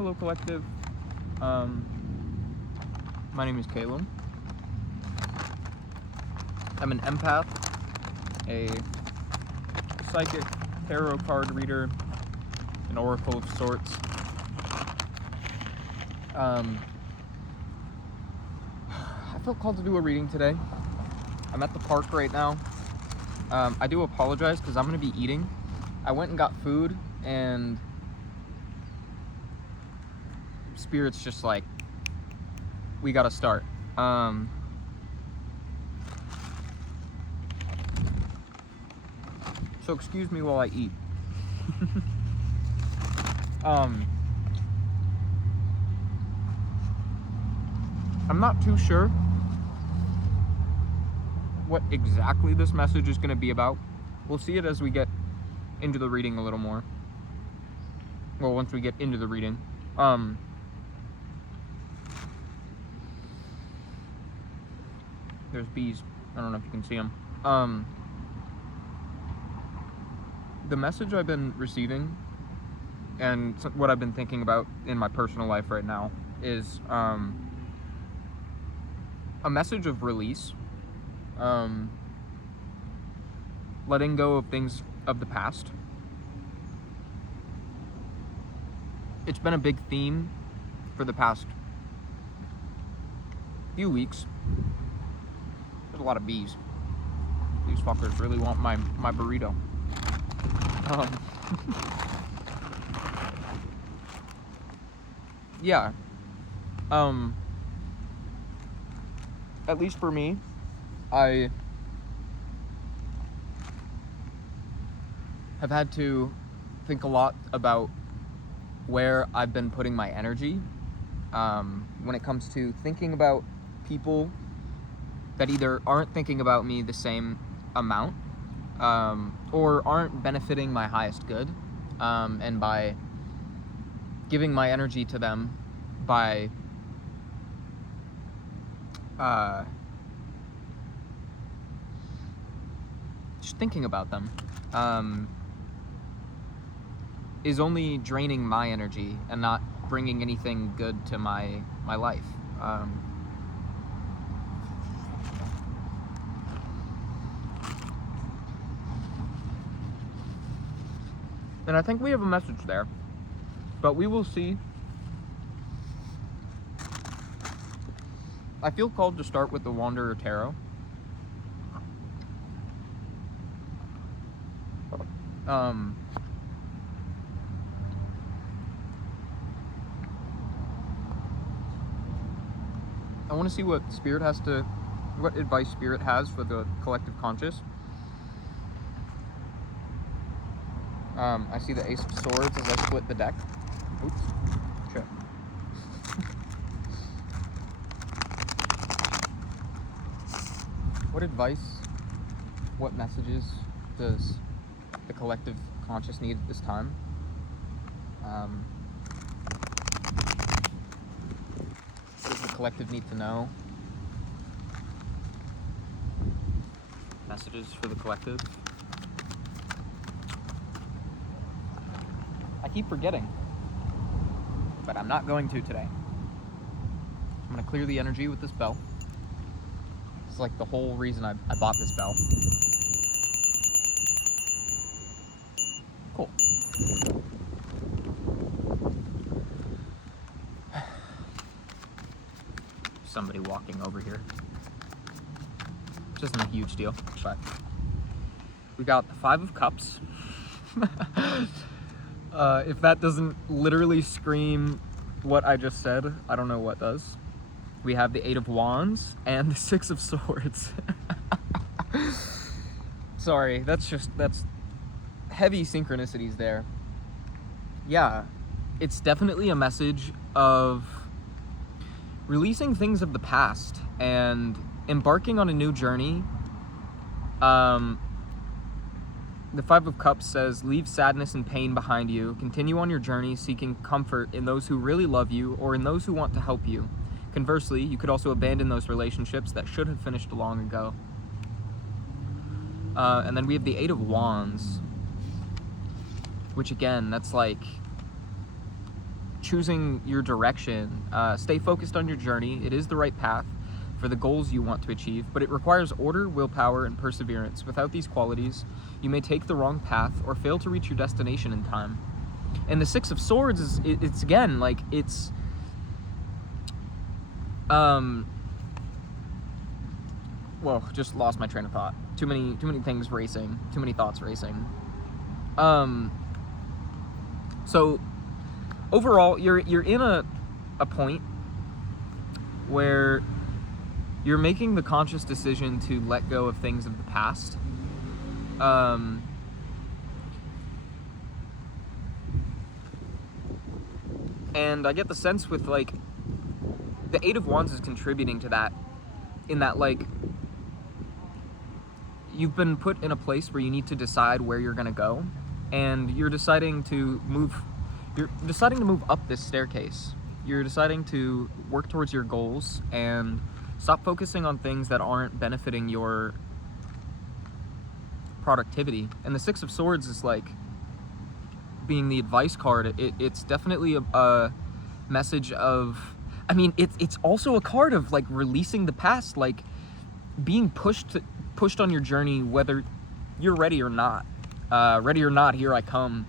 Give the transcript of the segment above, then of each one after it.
Hello Collective. My name is Caleb. I'm an empath, a psychic, tarot card reader, an oracle of sorts. I felt called to do a reading today. I'm at the park right now. I do apologize because I'm going to be eating. I went and got food and Spirit's just like, we gotta start. So excuse me while I eat. I'm not too sure what exactly this message is going to be about. We'll see it as we get into the reading a little more. Well, once we get into the reading. There's bees. I don't know if you can see them. The message I've been receiving and what I've been thinking about in my personal life right now is a message of release, letting go of things of the past. It's been a big theme for the past few weeks. There's a lot of bees. These fuckers really want my burrito. Yeah. At least for me, I have had to think a lot about where I've been putting my energy when it comes to thinking about people that either aren't thinking about me the same amount or aren't benefiting my highest good, and by giving my energy to them by just thinking about them is only draining my energy and not bringing anything good to my life. And I think we have a message there, but we will see. I feel called to start with the Wanderer Tarot. I want to see what what advice Spirit has for the collective conscious. I see the Ace of Swords as I split the deck. Oops. Shit. What advice, what messages does the collective conscious need at this time? What does the collective need to know? Messages for the collective. I keep forgetting, but I'm not going to today. I'm going to clear the energy with this bell. It's like the whole reason I bought this bell. Cool. Somebody walking over here. Which isn't a huge deal, but we got the Five of Cups. If that doesn't literally scream what I just said, I don't know what does. We have the Eight of Wands and the Six of Swords. Sorry, that's heavy synchronicities there. Yeah, it's definitely a message of releasing things of the past and embarking on a new journey. The Five of Cups says, leave sadness and pain behind you. Continue on your journey seeking comfort in those who really love you or in those who want to help you. Conversely, you could also abandon those relationships that should have finished long ago. And then we have the Eight of Wands, which again, that's like choosing your direction. Stay focused on your journey. It is the right path for the goals you want to achieve, but it requires order, willpower, and perseverance. Without these qualities, you may take the wrong path or fail to reach your destination in time. And the Six of Swords it's again, like, it's whoa, just lost my train of thought. Too many things racing, too many thoughts racing. So overall, you're in a point where you're making the conscious decision to let go of things of the past. And I get the sense with, like, the Eight of Wands is contributing to that, in that, like, you've been put in a place where you need to decide where you're gonna go, and you're deciding to move up this staircase. You're deciding to work towards your goals and stop focusing on things that aren't benefiting your productivity. And the Six of Swords is, like, being the advice card. It's definitely a message of, I mean, it's also a card of, like, releasing the past, like being pushed on your journey, whether you're ready or not. Ready or not, here I come.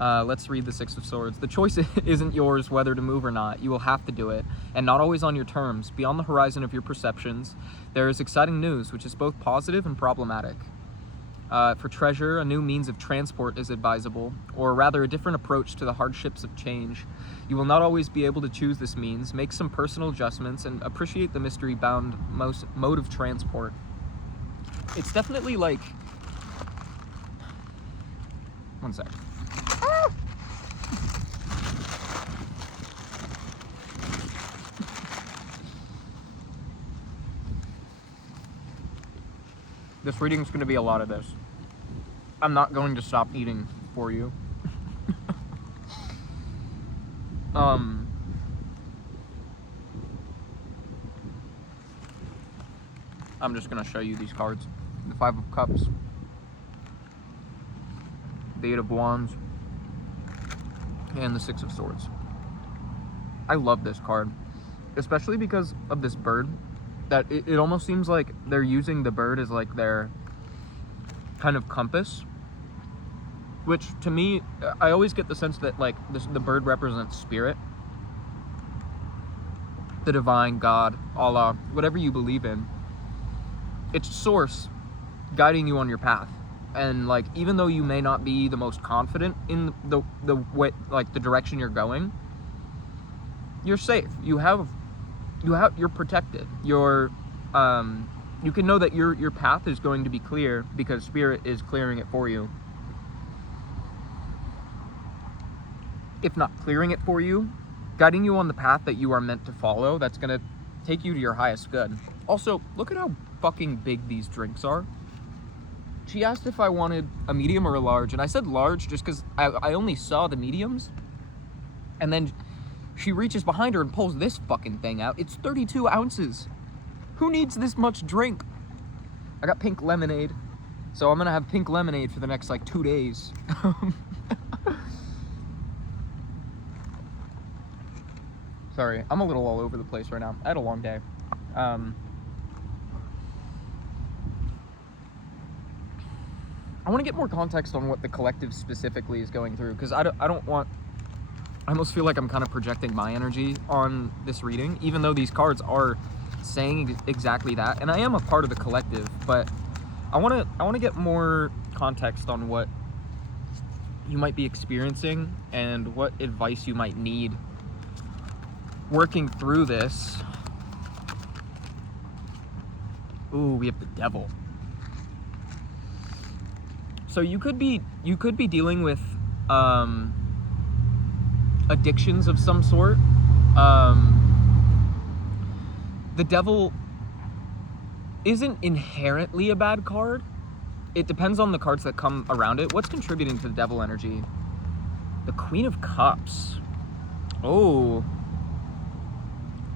Let's read the Six of Swords. The choice isn't yours whether to move or not. You will have to do it, and not always on your terms. Beyond the horizon of your perceptions, there is exciting news, which is both positive and problematic. For treasure, a new means of transport is advisable, or rather a different approach to the hardships of change. You will not always be able to choose this means. Make some personal adjustments and appreciate the mystery-bound mode of transport. It's definitely, like... One sec. This reading is going to be a lot of this. I'm not going to stop eating for you. I'm just going to show you these cards. The Five of Cups, the Eight of Wands, and the Six of Swords. I love this card, especially because of this bird. That it almost seems like they're using the bird as, like, their kind of compass, which to me, I always get the sense that, like, the bird represents spirit, the divine, God, Allah, whatever you believe in. It's source guiding you on your path. And, like, even though you may not be the most confident in the way, like, the direction you're going, you're safe. You're protected. You can know that your path is going to be clear because Spirit is clearing it for you. If not clearing it for you, guiding you on the path that you are meant to follow, that's going to take you to your highest good. Also, look at how fucking big these drinks are. She asked if I wanted a medium or a large, and I said large just because I only saw the mediums. And then she reaches behind her and pulls this fucking thing out. It's 32 ounces. Who needs this much drink? I got pink lemonade, so I'm gonna have pink lemonade for the next, like, 2 days. Sorry, I'm a little all over the place right now. I had a long day. I want to get more context on what the collective specifically is going through, because I don't want... I almost feel like I'm kind of projecting my energy on this reading, even though these cards are saying exactly that, and I am a part of the collective, but I want to get more context on what you might be experiencing and what advice you might need working through this. Ooh, we have the Devil. So you could be dealing with addictions of some sort. The Devil isn't inherently a bad card. It depends on the cards that come around it. What's contributing to the Devil energy? The Queen of Cups. Oh.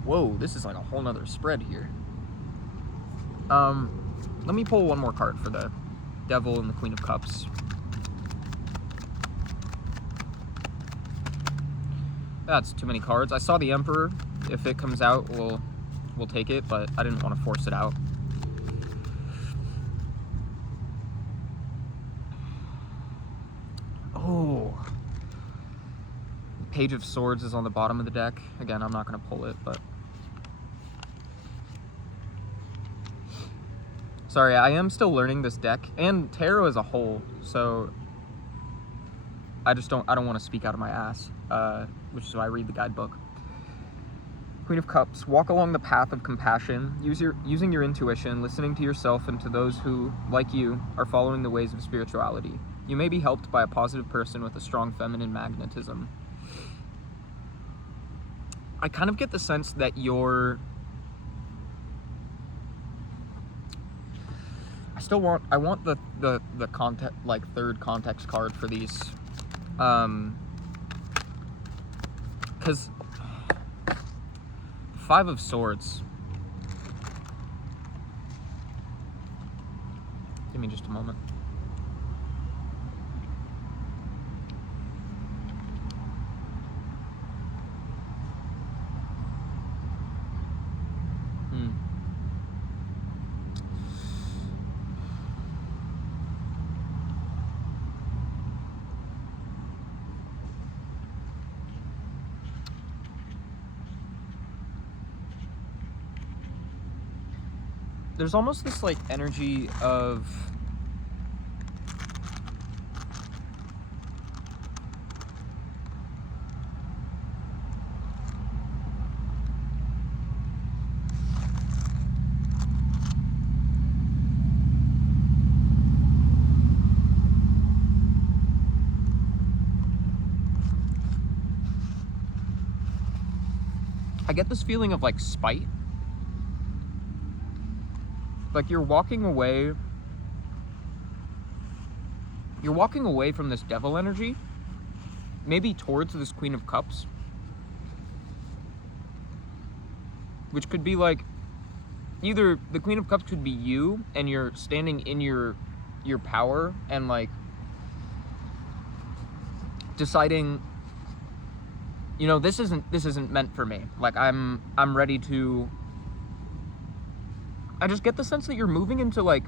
Whoa, this is like a whole nother spread here. Let me pull one more card for the Devil and the Queen of Cups. That's too many cards. I saw the Emperor. If it comes out, we'll take it, but I didn't want to force it out. Oh. Page of Swords is on the bottom of the deck. Again, I'm not going to pull it, but... Sorry, I am still learning this deck, and tarot as a whole, so... I don't want to speak out of my ass, which is why I read the guidebook. Queen of Cups, walk along the path of compassion, using your intuition, listening to yourself and to those who, like you, are following the ways of spirituality. You may be helped by a positive person with a strong feminine magnetism. I kind of get the sense that you're... I want the context, like, third context card for these. Because Five of Swords. Give me just a moment. There's almost this, like, energy of... I get this feeling of, like, spite. Like, you're walking away from this devil energy, maybe towards this Queen of Cups, which could be like, either the Queen of Cups could be you, and you're standing in your power, and, like, deciding, you know, this isn't meant for me. Like, I'm ready to... I just get the sense that you're moving into, like,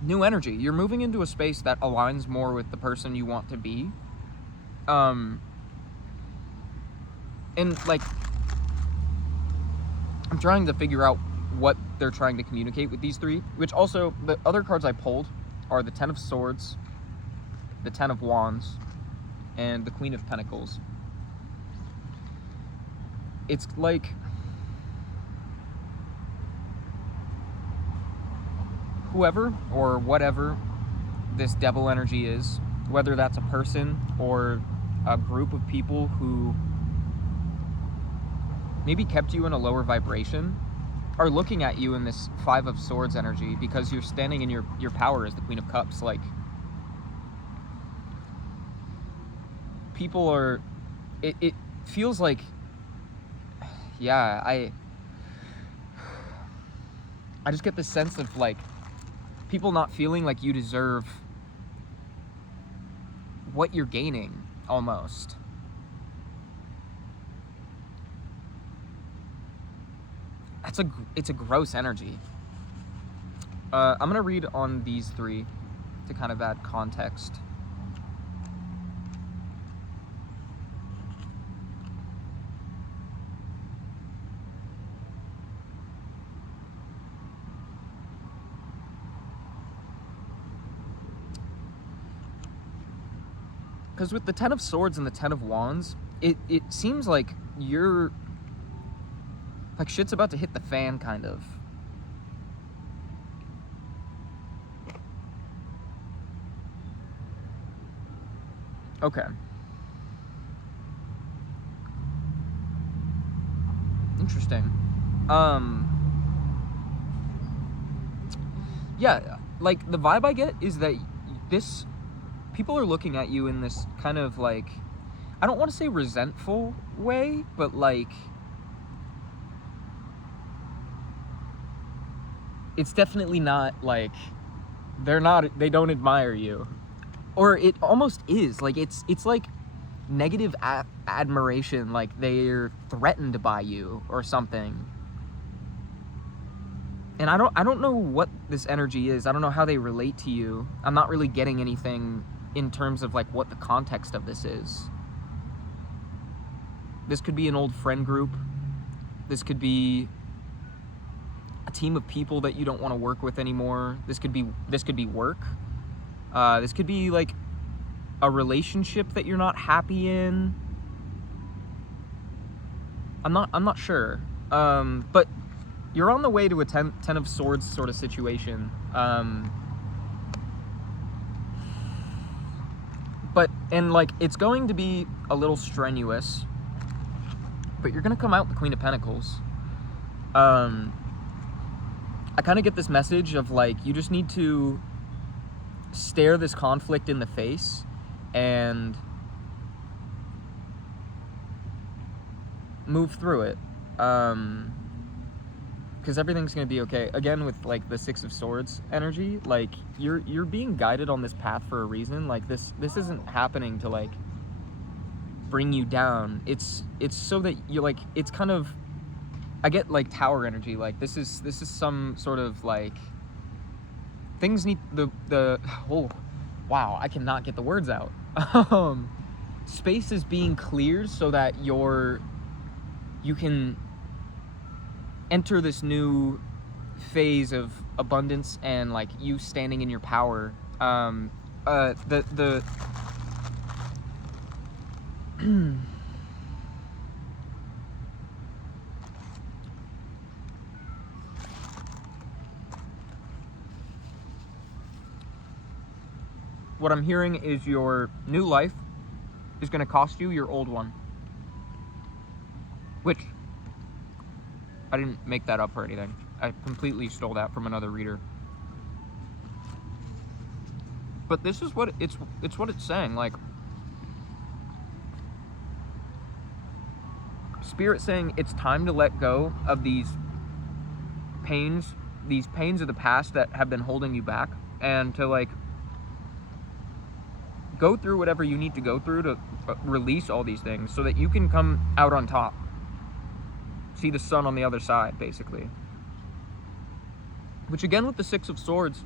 new energy. You're moving into a space that aligns more with the person you want to be. And, like, I'm trying to figure out what they're trying to communicate with these three, which also, the other cards I pulled are the Ten of Swords, the Ten of Wands, and the Queen of Pentacles. It's like whoever or whatever this devil energy is, whether that's a person or a group of people who maybe kept you in a lower vibration, are looking at you in this Five of Swords energy because you're standing in your power as the Queen of Cups. Like, people are... It feels like... Yeah, I just get this sense of, like, people not feeling like you deserve what you're gaining, almost. It's a gross energy. I'm gonna read on these three to kind of add context. Because with the Ten of Swords and the Ten of Wands, it seems like you're... like, shit's about to hit the fan, kind of. Okay. Interesting. Yeah, like, the vibe I get is that this... people are looking at you in this kind of, like, I don't want to say resentful way, but, like, it's definitely not, like, they don't admire you. or it almost is. Like, it's like negative admiration, like they're threatened by you or something. And I don't know what this energy is. I don't know how they relate to you. I'm not really getting anything in terms of like what the context of this is. This could be an old friend group. This could be a team of people that you don't want to work with anymore. This could be work. This could be like a relationship that you're not happy in. I'm not sure. But you're on the way to a 10 of Swords sort of situation. And like, it's going to be a little strenuous, but you're gonna come out the Queen of Pentacles. I kind of get this message of like, you just need to stare this conflict in the face and move through it. Because everything's gonna be okay. Again, with like the Six of Swords energy, like you're being guided on this path for a reason. Like this isn't happening to like bring you down. It's so that you like, it's kind of, I get like Tower energy. Like this is some sort of like, things need the oh wow, I cannot get the words out. Space is being cleared so that you can enter this new phase of abundance and like you standing in your power. What I'm hearing is your new life is going to cost you your old one, which I didn't make that up or anything. I completely stole that from another reader. But this is what it's what it's saying. Like, Spirit saying it's time to let go of these pains of the past that have been holding you back, and to like go through whatever you need to go through to release all these things so that you can come out on top. See the sun on the other side, basically. Which again, with the Six of Swords,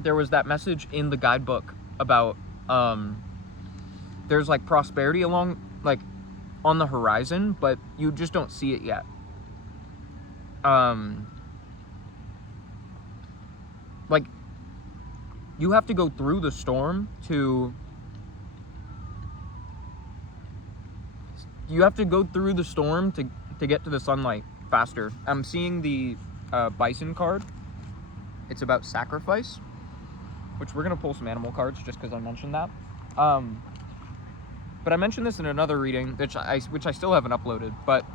there was that message in the guidebook about there's like prosperity along, like on the horizon, but you just don't see it yet. Like, you have to go through the storm to get to the sunlight faster. I'm seeing the Bison card. It's about sacrifice, which we're gonna pull some animal cards just because I mentioned that. But I mentioned this in another reading, which I still haven't uploaded. But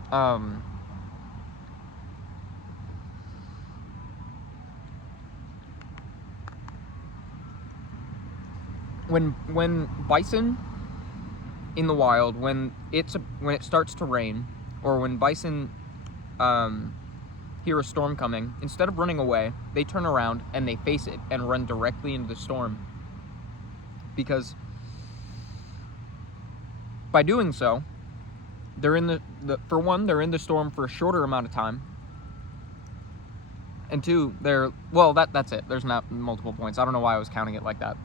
when bison in the wild, when it starts to rain, or when bison hear a storm coming, instead of running away, they turn around and they face it and run directly into the storm. Because by doing so, they're in for one, they're in the storm for a shorter amount of time. And two, that's it. There's not multiple points. I don't know why I was counting it like that.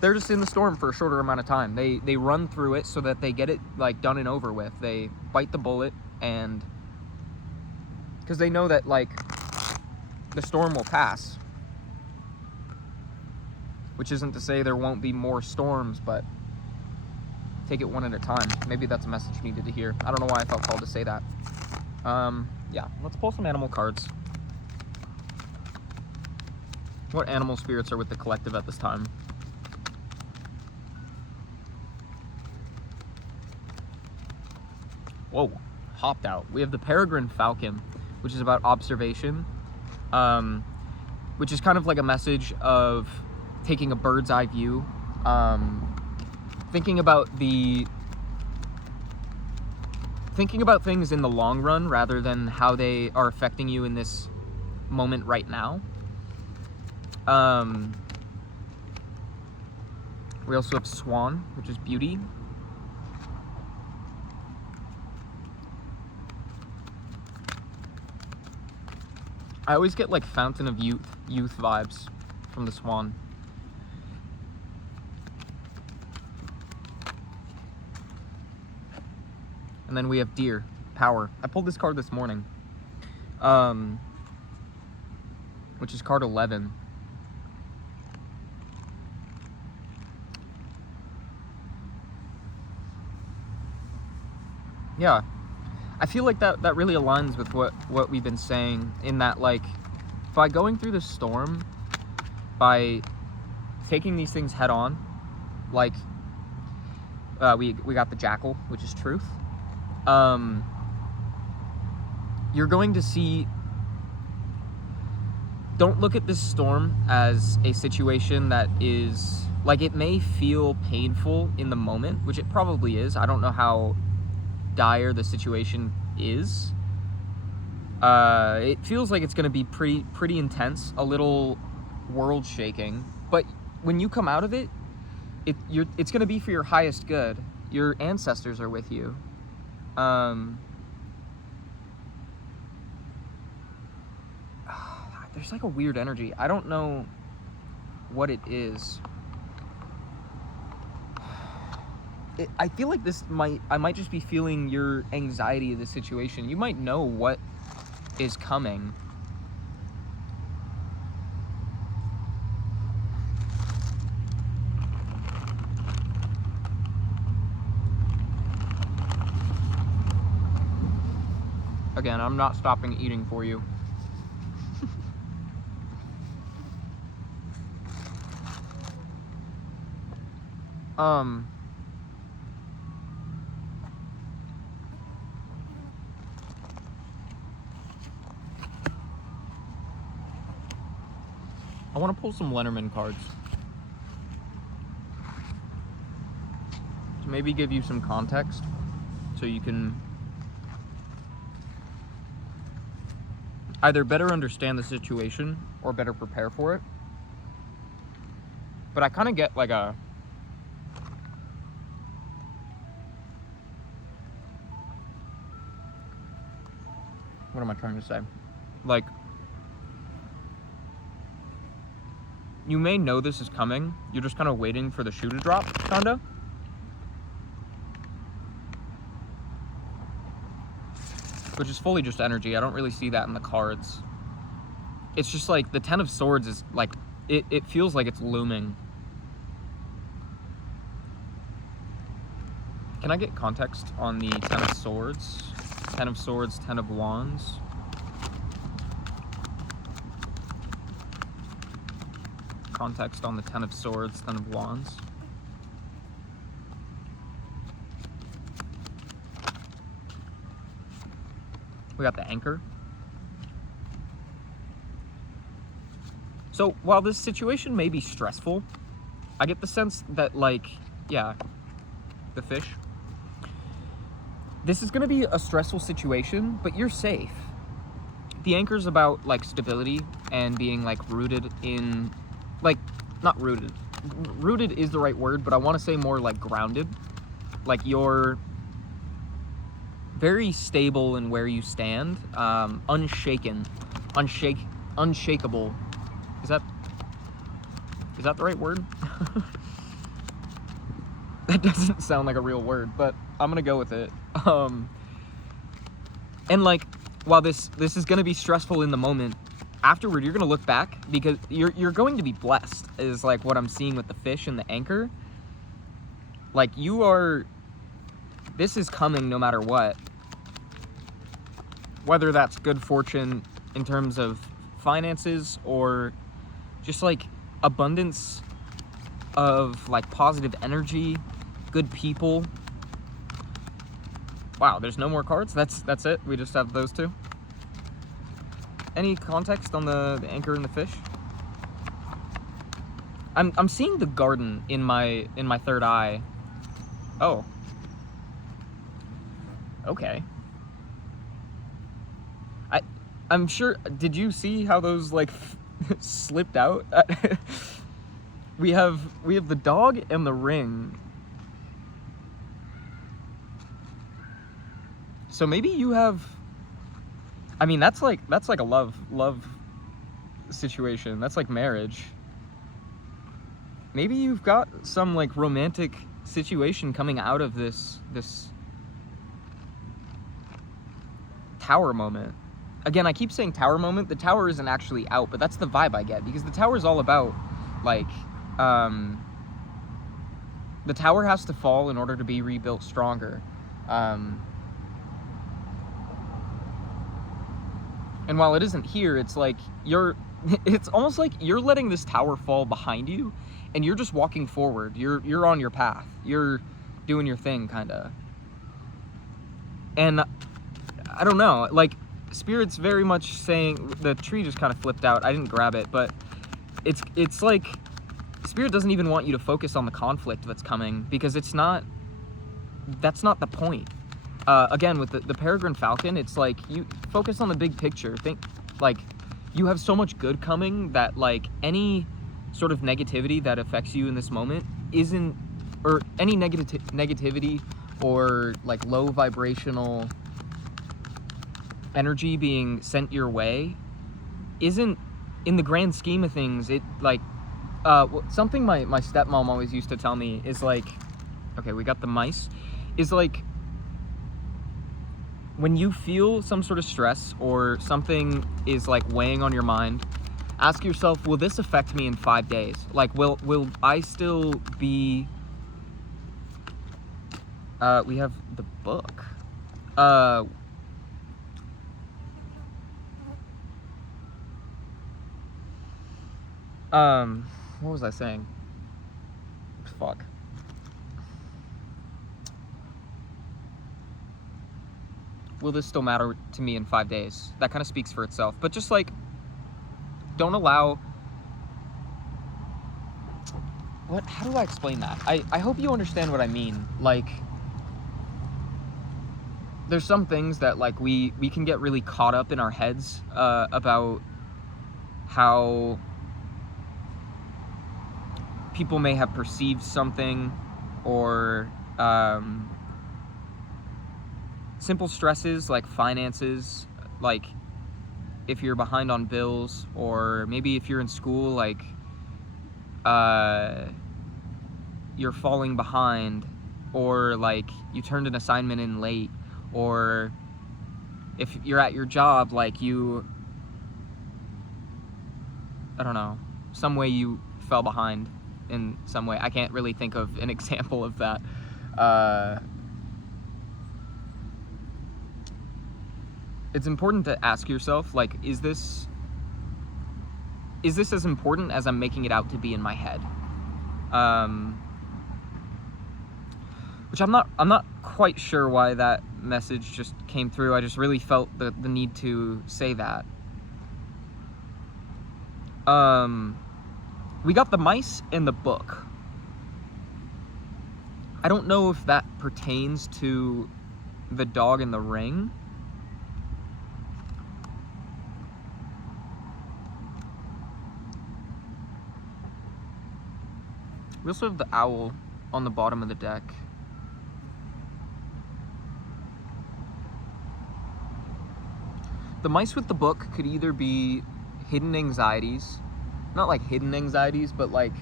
They're just in the storm for a shorter amount of time. They run through it so that they get it like done and over with. They bite the bullet, and because they know that like the storm will pass. Which isn't to say there won't be more storms, but take it one at a time. Maybe that's a message you needed to hear. I don't know why I felt called to say that. Yeah, let's pull some animal cards. What animal spirits are with the collective at this time? Whoa, hopped out. We have the Peregrine Falcon, which is about observation, which is kind of like a message of taking a bird's eye view, thinking about things in the long run rather than how they are affecting you in this moment right now. We also have Swan, which is beauty. I always get like Fountain of Youth vibes from the Swan. And then we have Deer, Power. I pulled this card this morning, which is card 11. Yeah, I feel like that really aligns with what we've been saying, in that, like, by going through the storm, by taking these things head on, like, we got the Jackal, which is truth. You're going to see, don't look at this storm as a situation that is, like, it may feel painful in the moment, which it probably is. I don't know how dire the situation is. It feels like it's going to be pretty intense, a little world shaking, but when you come out of it, it's going to be for your highest good. Your ancestors are with you. There's like a weird energy. I don't know what it is. I feel like I might just be feeling your anxiety of the situation. You might know what is coming. Again, I'm not stopping eating for you. I want to pull some Lenormand cards to maybe give you some context so you can either better understand the situation or better prepare for it. But I kind of get like a what am I trying to say? Like, you may know this is coming. You're just kind of waiting for the shoe to drop, kinda. Which is fully just energy. I don't really see that in the cards. It's just like the Ten of Swords is like, it feels like it's looming. Can I get context on the Ten of Swords? Ten of Swords, Ten of Wands. Context on the Ten of Swords, Ten of Wands. We got the Anchor. So while this situation may be stressful, I get the sense that, like, yeah, the Fish. This is gonna be a stressful situation, but you're safe. The Anchor's about, like, stability and being, like, rooted in, like, not rooted. Rooted is the right word, but I want to say more like grounded. Like, you're very stable in where you stand, unshaken, unshakable. Is that the right word? That doesn't sound like a real word, but I'm gonna go with it. And like, while this is gonna be stressful in the moment, afterward you're gonna look back because you're going to be blessed, is like what I'm seeing with the Fish and the Anchor. Like, this is coming no matter what. Whether that's good fortune in terms of finances or just like abundance of like positive energy, good people. Wow, there's no more cards? That's it? We just have those two? Any context on the Anchor and the Fish? I'm seeing the Garden in my third eye. Oh. Okay. I'm sure, did you see how those like slipped out? we have the dog and the ring. So maybe you have, I mean, that's like a love situation. That's like marriage. Maybe you've got some like romantic situation coming out of this tower moment. Again, I keep saying tower moment. The tower isn't actually out, but that's the vibe I get, because the tower is all about like the tower has to fall in order to be rebuilt stronger. And while it isn't here, it's like it's almost like you're letting this tower fall behind you and you're just walking forward. You're on your path. You're doing your thing, kind of. And I don't know, like Spirit's very much saying, the tree just kind of flipped out. I didn't grab it, but it's like Spirit doesn't even want you to focus on the conflict that's coming, because that's not the point. Again, with the Peregrine Falcon, it's like you focus on the big picture. Think like you have so much good coming that like any sort of negativity that affects you in this moment isn't, or any negativity or like low vibrational energy being sent your way isn't, in the grand scheme of things, it like something my stepmom always used to tell me is like, okay, we got the mice, is like, when you feel some sort of stress or something is like weighing on your mind, ask yourself, will this affect me in 5 days? Like, will I still be, we have the book. What was I saying? Fuck. Will this still matter to me in 5 days? That kind of speaks for itself. But just like, don't allow, how do I explain that? I hope you understand what I mean. Like, there's some things that like we can get really caught up in our heads about how people may have perceived something, or simple stresses like finances, like if you're behind on bills, or maybe if you're in school, like you're falling behind, or like you turned an assignment in late, or if you're at your job, like you, I don't know, some way you fell behind in some way. I can't really think of an example of that. It's important to ask yourself, like, is this as important as I'm making it out to be in my head? Which I'm not quite sure why that message just came through. I just really felt the need to say that. We got the mice and the book. I don't know if that pertains to the dog and the ring. We also have the owl on the bottom of the deck. The mice with the book could either be hidden anxieties, not like hidden anxieties, but like,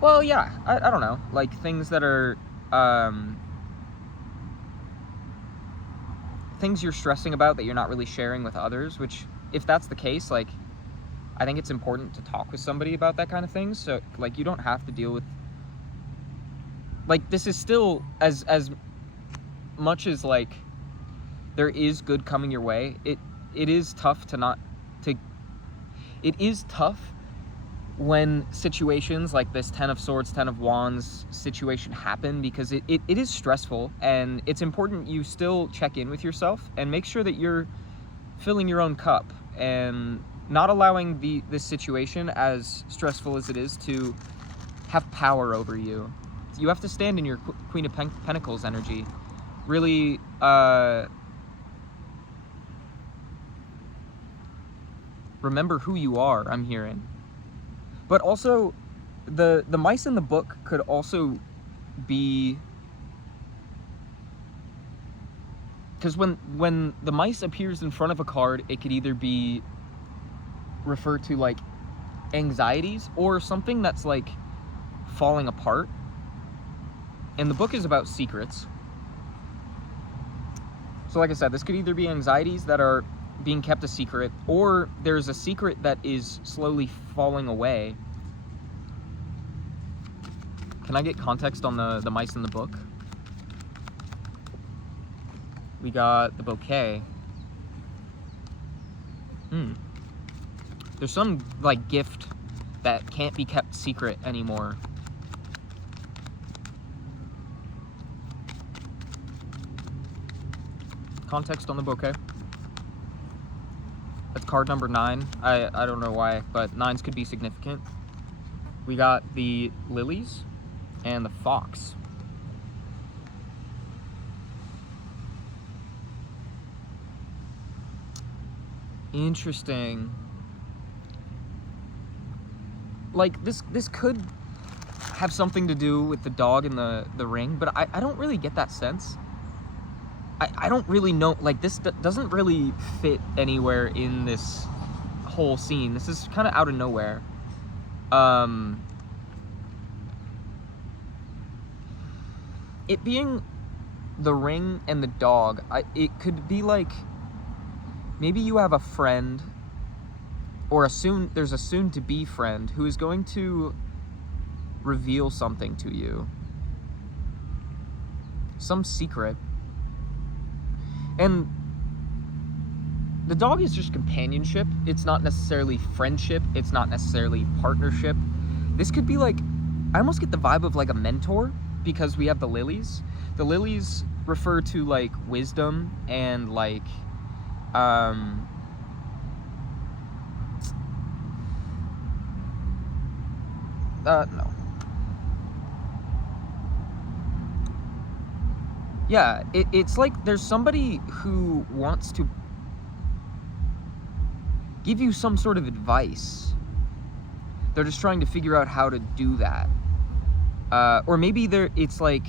well, yeah, I don't know, like things that are, things you're stressing about that you're not really sharing with others, which, if that's the case, like, I think it's important to talk with somebody about that kind of thing. So like, you don't have to deal with, like, this is still as much as like there is good coming your way, it is tough it is tough when situations like this 10 of Swords, 10 of Wands situation happen, because it is stressful, and it's important you still check in with yourself and make sure that you're filling your own cup and not allowing this situation, as stressful as it is, to have power over you. You have to stand in your Queen of Pentacles energy. Really, remember who you are, I'm hearing. But also, the mice in the book could also be, because when the mice appears in front of a card, it could either be referred to like anxieties or something that's like falling apart. And the book is about secrets. So like I said, this could either be anxieties that are being kept a secret, or there's a secret that is slowly falling away. Can I get context on the mice in the book? We got the bouquet. There's some like gift that can't be kept secret anymore. Context on the bouquet. That's card number 9. I don't know why, but 9s could be significant. We got the lilies and the fox. Interesting. Like this could have something to do with the dog in the ring, but I don't really get that sense. I don't really know, like this doesn't really fit anywhere in this whole scene. This is kind of out of nowhere. It being the ring and the dog, it could be like, maybe you have a friend, or there's a soon-to-be friend who is going to reveal something to you. Some secret. And the dog is just companionship. It's not necessarily friendship. It's not necessarily partnership. This could be like, I almost get the vibe of like a mentor, because we have the lilies. The lilies refer to like wisdom and like, no. Yeah, it's like there's somebody who wants to give you some sort of advice. They're just trying to figure out how to do that. Or maybe it's like,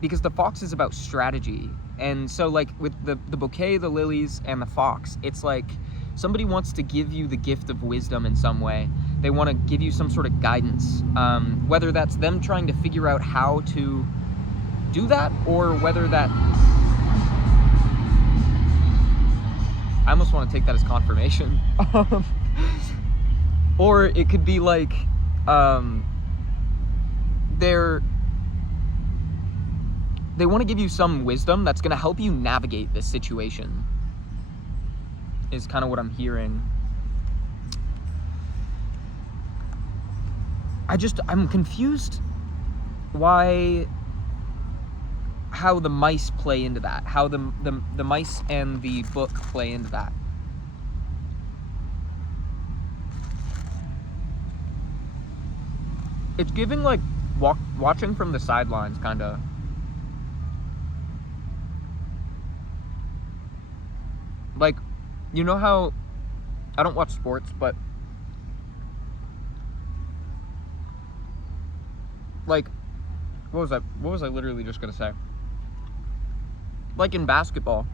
because the fox is about strategy. And so like with the bouquet, the lilies, and the fox, it's like somebody wants to give you the gift of wisdom in some way. They want to give you some sort of guidance. Whether that's them trying to figure out how to do that, or whether that, I almost want to take that as confirmation. Or it could be like they want to give you some wisdom that's going to help you navigate this situation, is kind of what I'm hearing. I'm confused how the mice play into that, how the mice and the book play into that. It's giving like watching from the sidelines, kind of. Like, you know how I don't watch sports, but like, what was I literally just gonna say? Like in basketball,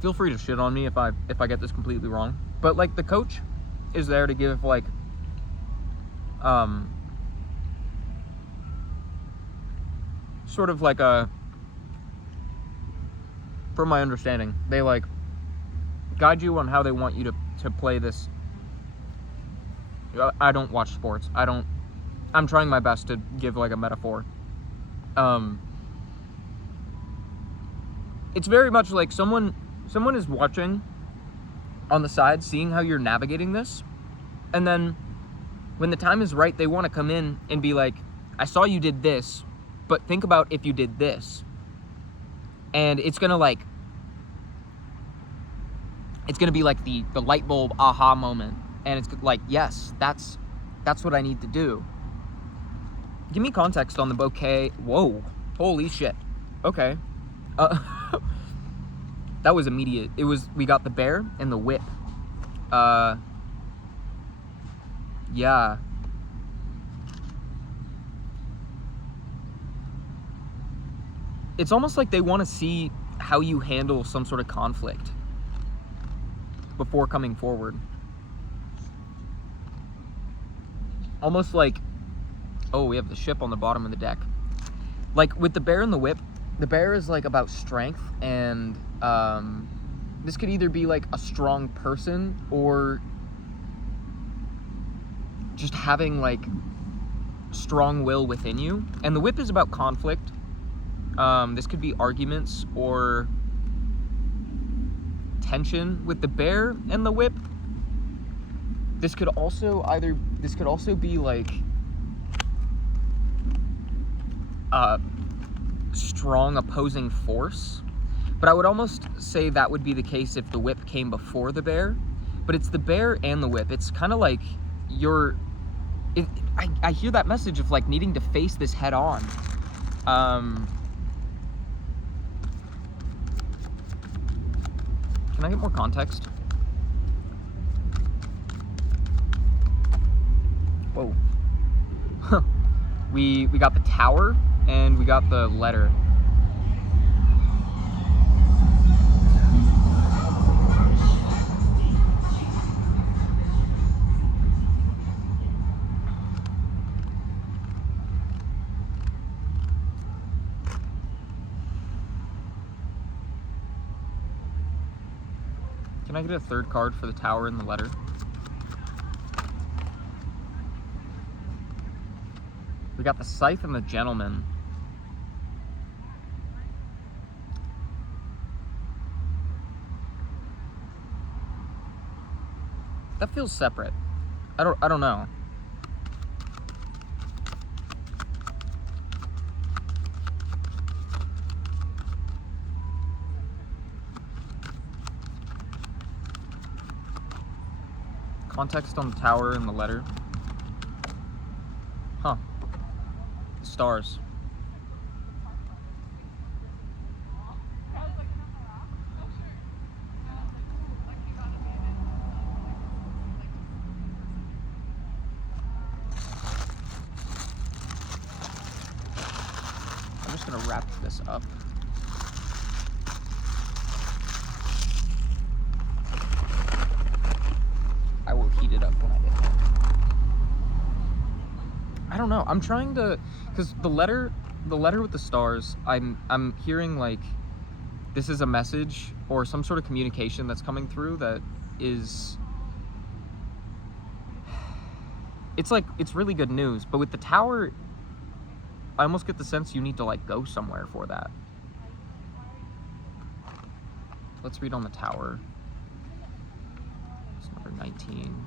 feel free to shit on me if I get this completely wrong, but like the coach is there to give like sort of like from my understanding, they like guide you on how they want you to play this. I don't watch sports. I'm trying my best to give like a metaphor. It's very much like someone is watching on the side, seeing how you're navigating this, and then when the time is right, they want to come in and be like, I saw you did this, but think about if you did this. And it's gonna be like the light bulb aha moment, and it's like, yes, that's what I need to do. Give me context on the bouquet. Whoa, holy shit. Okay. That was immediate. We got the bear and the whip. Yeah. It's almost like they want to see how you handle some sort of conflict before coming forward. Almost like, oh, we have the ship on the bottom of the deck. Like with the bear and the whip, the bear is like about strength, and this could either be like a strong person or just having like strong will within you. And the whip is about conflict. This could be arguments or tension. With the bear and the whip, this could also be like a strong opposing force. But I would almost say that would be the case if the whip came before the bear. But it's the bear and the whip. It's kind of like I hear that message of like needing to face this head on. Can I get more context? Whoa. We got the tower and we got the letter. Can I get a third card for the tower and the letter? We got the scythe and the gentleman. That feels separate. I don't know. Context on the tower and the letter. Huh. Stars. I'm just gonna wrap this up. I will heat it up when I get home. I don't know. I'm trying to, because the letter with the stars, I'm hearing like this is a message or some sort of communication that's coming through that is, it's like, it's really good news. But with the tower, I almost get the sense you need to like go somewhere for that. Let's read on the tower. It's number 19.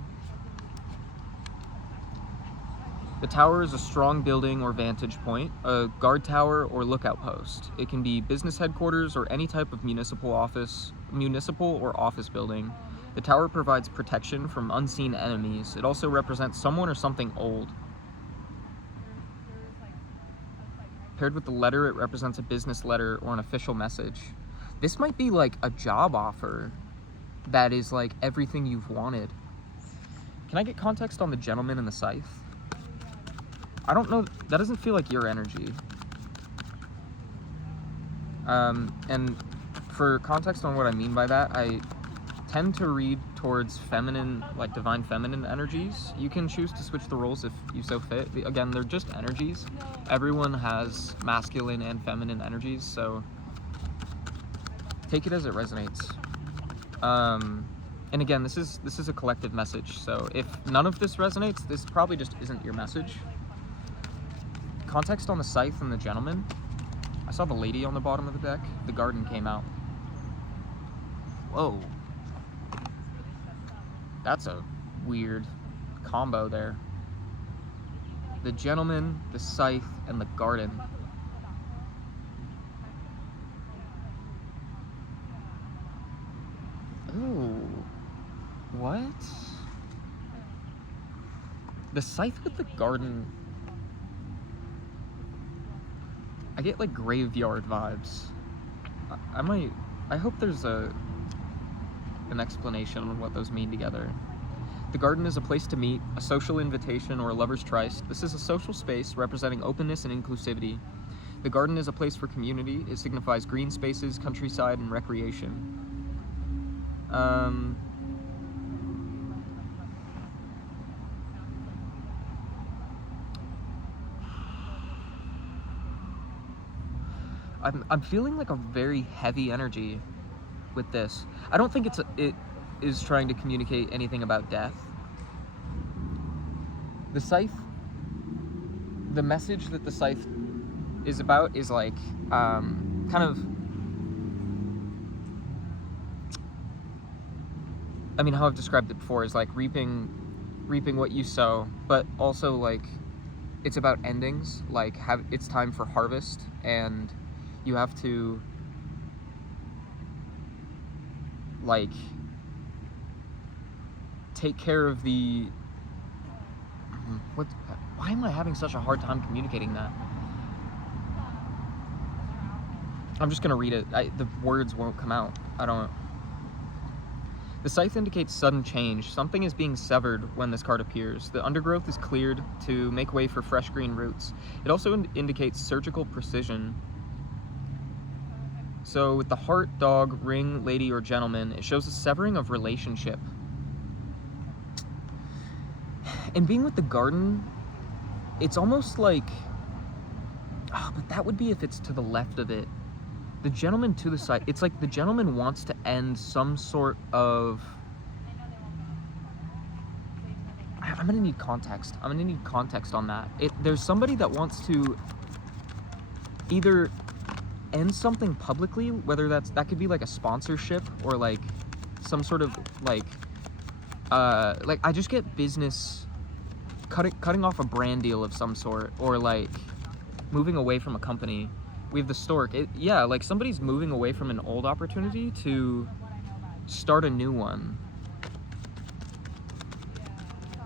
The tower is a strong building or vantage point, a guard tower or lookout post. It can be business headquarters or any type of municipal or office building. The tower provides protection from unseen enemies. It also represents someone or something old. Paired with the letter, it represents a business letter or an official message. This might be like a job offer that is like everything you've wanted. Can I get context on the gentleman and the scythe? I don't know, that doesn't feel like your energy. And for context on what I mean by that, I tend to read towards feminine, like divine feminine energies. You can choose to switch the roles if you so fit. Again, they're just energies. Everyone has masculine and feminine energies, so take it as it resonates. And again, this is a collective message, so if none of this resonates, this probably just isn't your message. Context on the scythe and the gentleman. I saw the lady on the bottom of the deck. The garden came out. Whoa. That's a weird combo there. The gentleman, the scythe, and the garden. Ooh. What? The scythe with the garden. I get like graveyard vibes. I hope there's an explanation on what those mean together. The garden is a place to meet, a social invitation, or a lover's tryst. This is a social space representing openness and inclusivity. The garden is a place for community. It signifies green spaces, countryside, and recreation. I'm feeling like a very heavy energy with this. I don't think it is trying to communicate anything about death. The scythe, the message that the scythe is about is like kind of, I mean, how I've described it before is like reaping what you sow, but also like it's about endings. Like it's time for harvest, and you have to like take care of the why am I having such a hard time communicating that? I'm just gonna read it. The words won't come out. I don't. The scythe indicates sudden change. Something is being severed when this card appears. The undergrowth is cleared to make way for fresh green roots. It also indicates surgical precision. So with the heart, dog, ring, lady, or gentleman, it shows a severing of relationship. And being with the garden, it's almost like, but that would be if it's to the left of it. The gentleman to the side, it's like the gentleman wants to end some sort of, I'm gonna need context. I'm gonna need context on that. There's somebody that wants to either end something publicly, whether that could be like a sponsorship or like some sort of like I just get business cutting off a brand deal of some sort, or like moving away from a company. We have the stork. Like somebody's moving away from an old opportunity to start a new one.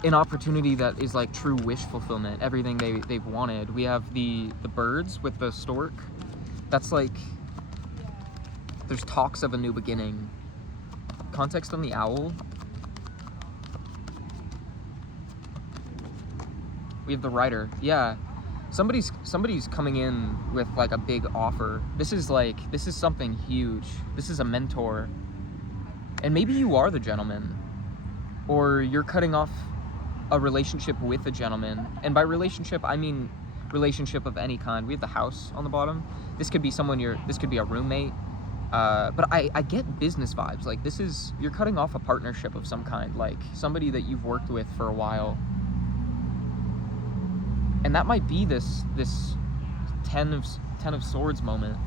An opportunity that is like true wish fulfillment, everything they've wanted. We have the birds with the stork. That's like, there's talks of a new beginning. Context on the owl. We have the rider. Yeah. Somebody's coming in with like a big offer. This is something huge. This is a mentor. And maybe you are the gentleman, or you're cutting off a relationship with a gentleman. And by relationship, I mean relationship of any kind. We have the house on the bottom. This could be this could be a roommate. But I get business vibes. Like you're cutting off a partnership of some kind, like somebody that you've worked with for a while. And that might be this ten of swords moment.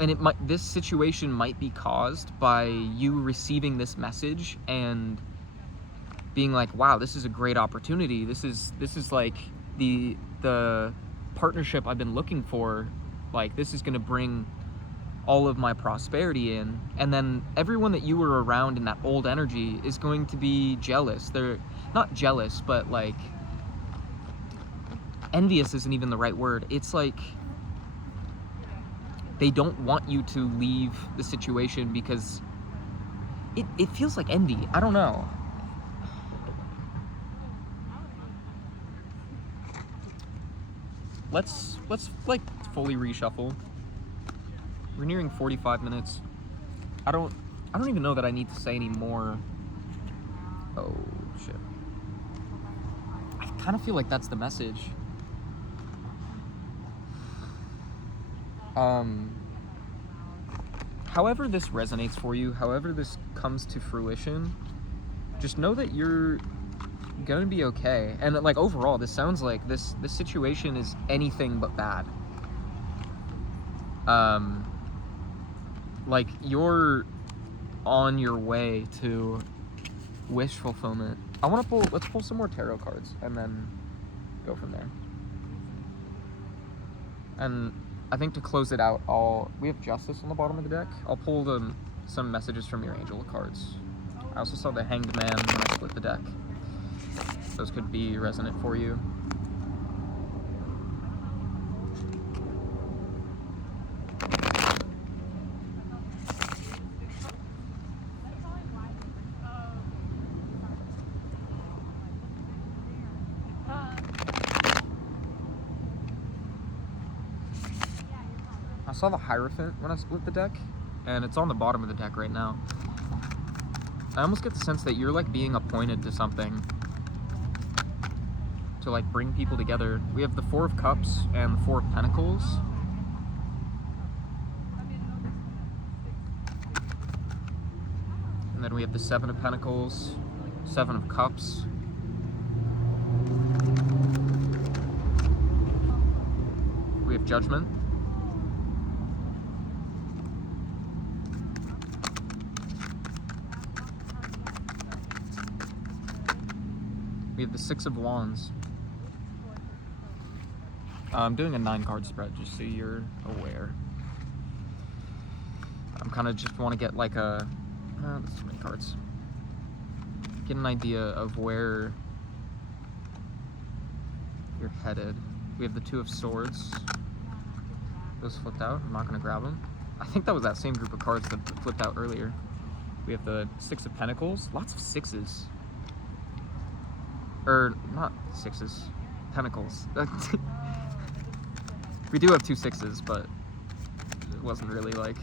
And this situation might be caused by you receiving this message and being like, wow, this is a great opportunity. This is like the partnership I've been looking for. Like, this is gonna bring all of my prosperity in. And then everyone that you were around in that old energy is going to be jealous. They're not jealous, but like envious isn't even the right word. It's like they don't want you to leave the situation because it feels like envy. I don't know. Let's like fully reshuffle. We're nearing 45 minutes. I don't even know that I need to say any more. Oh shit. I kind of feel like that's the message. However this resonates for you, however this comes to fruition, just know that you're gonna be okay. And like overall, this sounds like this situation is anything but bad. Like you're on your way to wish fulfillment. Let's pull some more tarot cards and then go from there. And I think to close it out, we have Justice on the bottom of the deck. I'll pull some messages from your angel cards. I also saw the Hanged Man when I split the deck. Those could be resonant for you. saw the Hierophant when I split the deck, and it's on the bottom of the deck right now. I almost get the sense that you're like being appointed to something to like bring people together. We have the Four of Cups and the Four of Pentacles. And then we have the Seven of Pentacles, Seven of Cups. We have Judgment. We have the Six of Wands. I'm doing a 9-card spread, just so you're aware. I'm kind of just want to get like a... that's too many cards. Get an idea of where you're headed. We have the Two of Swords. Those flipped out. I'm not going to grab them. I think that was that same group of cards that flipped out earlier. We have the Six of Pentacles. Lots of sixes. Or, not sixes. Pentacles. We do have 2 sixes, but it wasn't really like...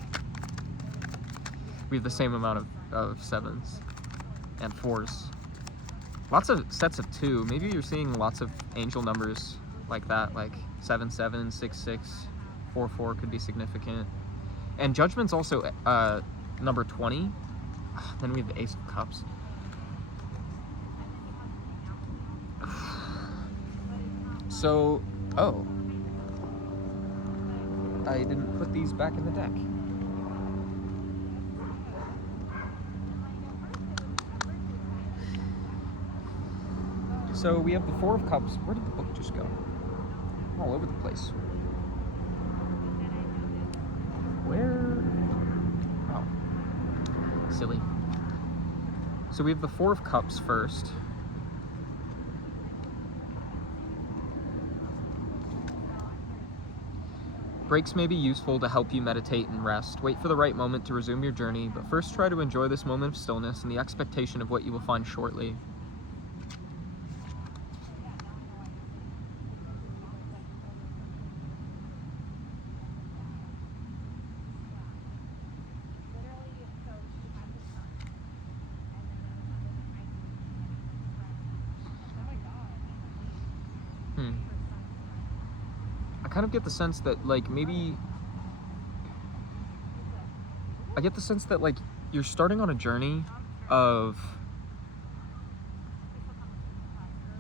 We have the same amount of 7s and 4s. Lots of sets of 2. Maybe you're seeing lots of angel numbers like that, like 7, 7, 6, 6, 4, 4 could be significant. And Judgment's also number 20. Then we have the Ace of Cups. So, oh. I didn't put these back in the deck. So we have the Four of Cups. Where did the book just go? All over the place. Where? Oh. Silly. So we have the Four of Cups first. Breaks may be useful to help you meditate and rest. Wait for the right moment to resume your journey, but first try to enjoy this moment of stillness and the expectation of what you will find shortly. I kind of get the sense that, like, maybe... I get the sense that, like, you're starting on a journey of,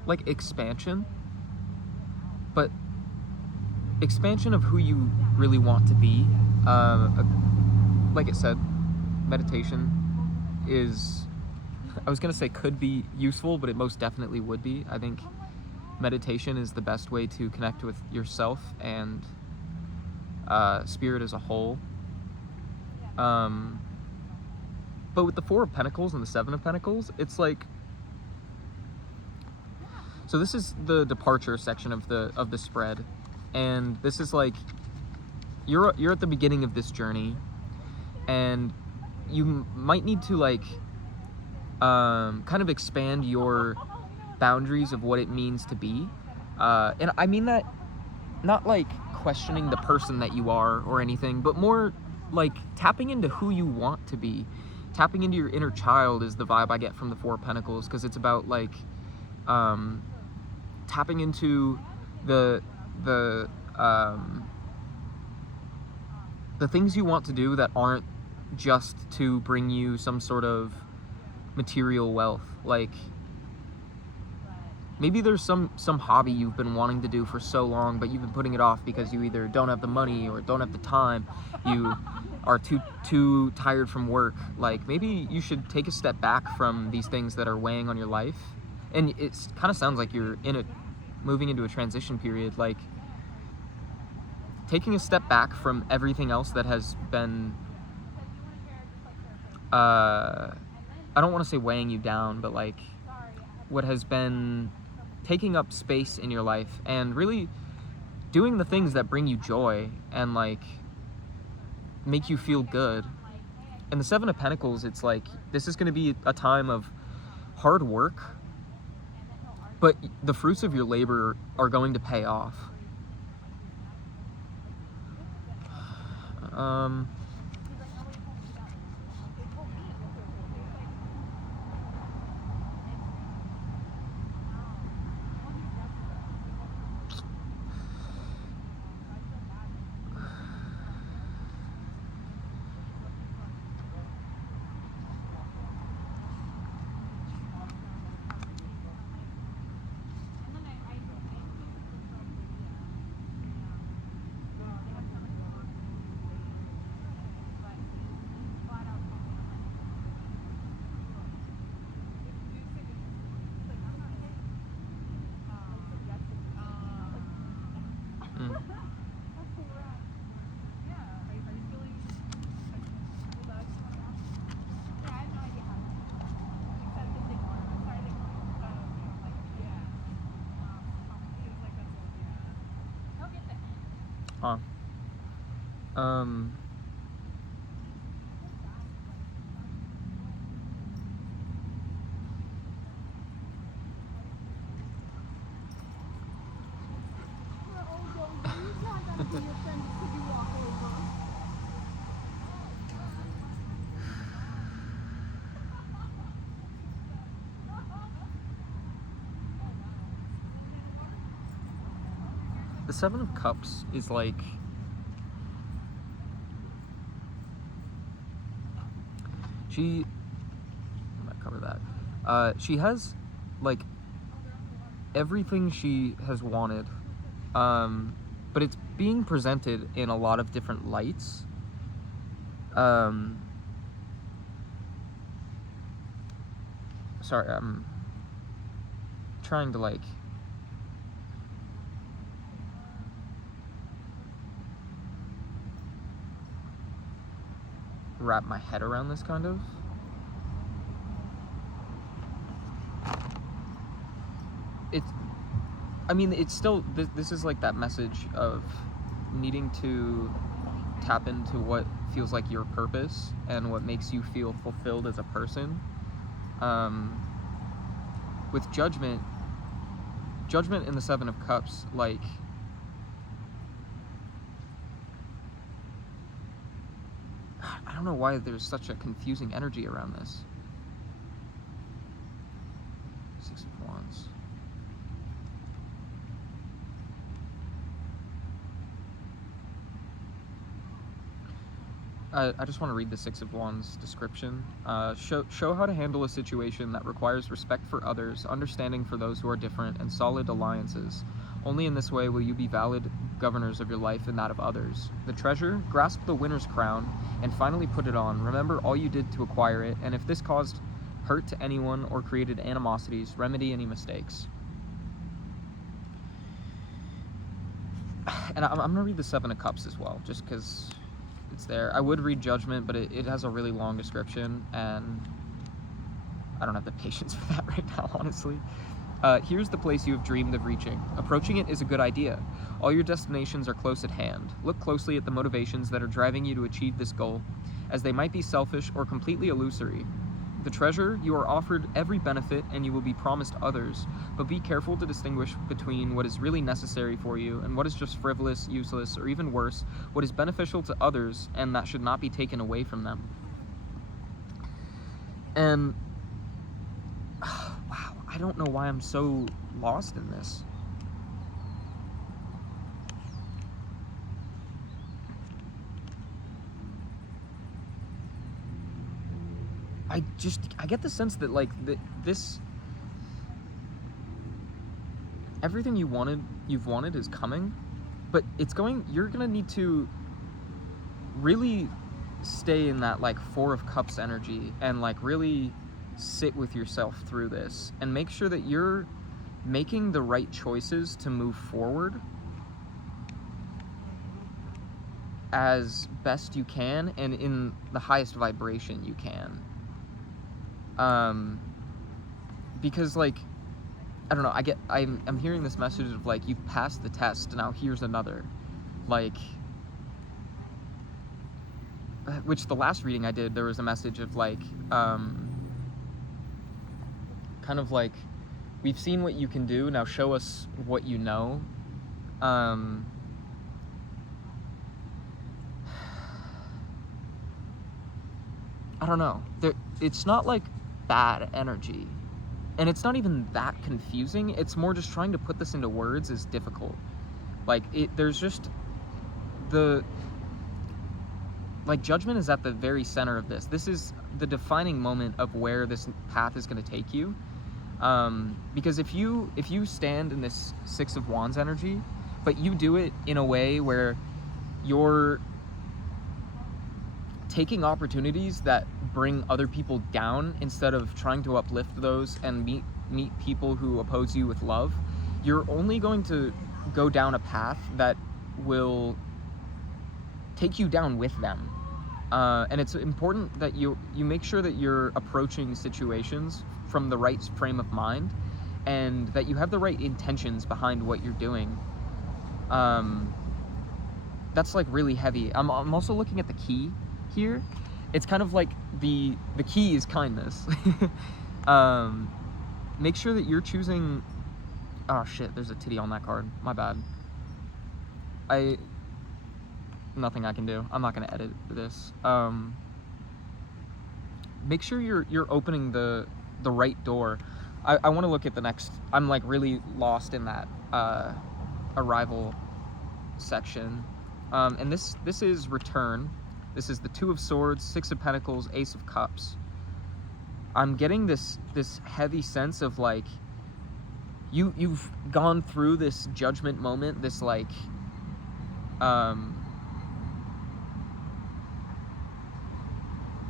like, expansion. But expansion of who you really want to be. Like it said, meditation is... I was going to say could be useful, but it most definitely would be. I think meditation is the best way to connect with yourself and spirit as a whole. But with the Four of Pentacles and the Seven of Pentacles, it's like... So this is the departure section of the spread, and this is like you're at the beginning of this journey, and you might need to like kind of expand your boundaries of what it means to be, and I mean that not like questioning the person that you are or anything, but more like tapping into who you want to be. Tapping into your inner child is the vibe I get from the Four of Pentacles, because it's about like tapping into the things you want to do that aren't just to bring you some sort of material wealth. Like maybe there's some hobby you've been wanting to do for so long, but you've been putting it off because you either don't have the money or don't have the time. You are too tired from work. Like maybe you should take a step back from these things that are weighing on your life. And it kind of sounds like you're moving into a transition period, like taking a step back from everything else that has been, I don't want to say weighing you down, but like what has been taking up space in your life, and really doing the things that bring you joy and like make you feel good. And the Seven of Pentacles, it's like this is going to be a time of hard work, but the fruits of your labor are going to pay off. Huh. The Seven of Cups is like, I might cover that. She has like everything she has wanted, but it's being presented in a lot of different lights. Sorry, I'm trying to like wrap my head around this kind of. It's still, this is like that message of needing to tap into what feels like your purpose and what makes you feel fulfilled as a person. With judgment in the Seven of Cups, like, I don't know why there's such a confusing energy around this. Six of Wands. I just want to read the Six of Wands description. Show how to handle a situation that requires respect for others, understanding for those who are different, and solid alliances. Only in this way will you be valid governors of your life and that of others. The Treasure, grasp the winner's crown and finally put it on. Remember all you did to acquire it, and if this caused hurt to anyone or created animosities, remedy any mistakes. And I'm going to read the Seven of Cups as well, just because it's there. I would read Judgment, but it has a really long description, and I don't have the patience for that right now, honestly. Here's the place you have dreamed of reaching. Approaching it is a good idea. All your destinations are close at hand. Look closely at the motivations that are driving you to achieve this goal, as they might be selfish or completely illusory. The Treasure, you are offered every benefit and you will be promised others, but be careful to distinguish between what is really necessary for you and what is just frivolous, useless, or even worse, what is beneficial to others and that should not be taken away from them. And wow, I don't know why I'm so lost in this. I get the sense that like this, everything you've wanted is coming, but you're gonna need to really stay in that like Four of Cups energy and like really sit with yourself through this and make sure that you're making the right choices to move forward as best you can and in the highest vibration you can. Because like, I don't know, I'm hearing this message of like, you passed the test, now here's another. Like, which the last reading I did, there was a message of like, kind of like, we've seen what you can do, now show us what you know. I don't know. It's not like bad energy. And it's not even that confusing. It's more just trying to put this into words is difficult. Like, there's just judgment is at the very center of this. This is the defining moment of where this path is going to take you. Because if you stand in this Six of Wands energy, but you do it in a way where you're taking opportunities that bring other people down instead of trying to uplift those and meet people who oppose you with love, you're only going to go down a path that will take you down with them. And it's important that you make sure that you're approaching situations from the right frame of mind, and that you have the right intentions behind what you're doing. That's like really heavy. I'm also looking at the key here. It's kind of like the key is kindness. Make sure that you're choosing. Oh shit, there's a titty on that card. My bad. Nothing I can do. I'm not gonna edit this. Make sure you're opening the right door. I want to look at the next. I'm like really lost in that arrival section. And this is return. This is the Two of Swords, Six of Pentacles, Ace of Cups. I'm getting this heavy sense of like you've gone through this judgment moment, this like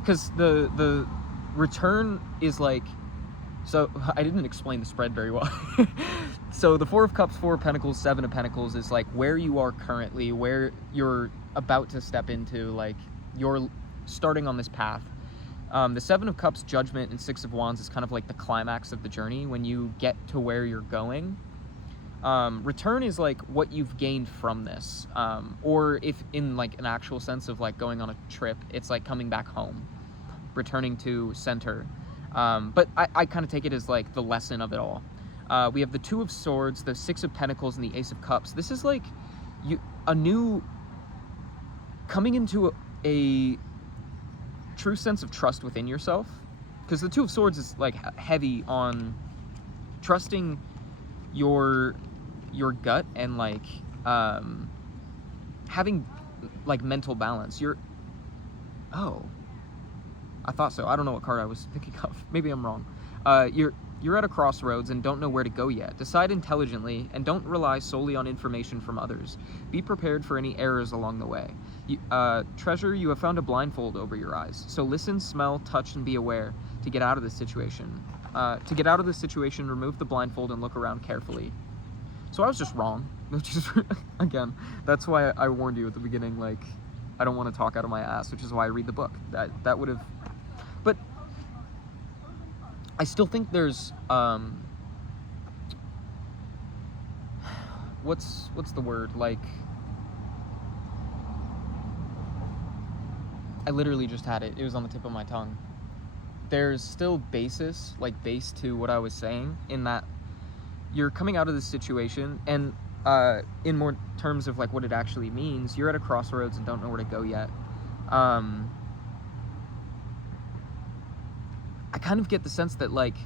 because the return is like, so I didn't explain the spread very well. So the Four of Cups, Four of Pentacles, Seven of Pentacles is like where you are currently, where you're about to step into, like you're starting on this path. The Seven of Cups, Judgment, and Six of Wands is kind of like the climax of the journey when you get to where you're going. Return is like what you've gained from this, or if in like an actual sense of like going on a trip, it's like coming back home, returning to center. But I kind of take it as like the lesson of it all. We have the Two of Swords, the Six of Pentacles, and the Ace of Cups. This is like coming into a true sense of trust within yourself, because the Two of Swords is like heavy on trusting your gut and like having like mental balance. I thought so. I don't know what card I was thinking of. Maybe I'm wrong. You're at a crossroads and don't know where to go yet. Decide intelligently and don't rely solely on information from others. Be prepared for any errors along the way. Treasure, you have found a blindfold over your eyes. So listen, smell, touch, and be aware to get out of this situation. Remove the blindfold and look around carefully. So I was just wrong. Which is, again, that's why I warned you at the beginning, like, I don't want to talk out of my ass, which is why I read the book. That would have... But I still think there's... What's the word? Like... I literally just had it. It was on the tip of my tongue. There's still base to what I was saying, in that you're coming out of this situation, and in more terms of like what it actually means, you're at a crossroads and don't know where to go yet. I kind of get the sense that like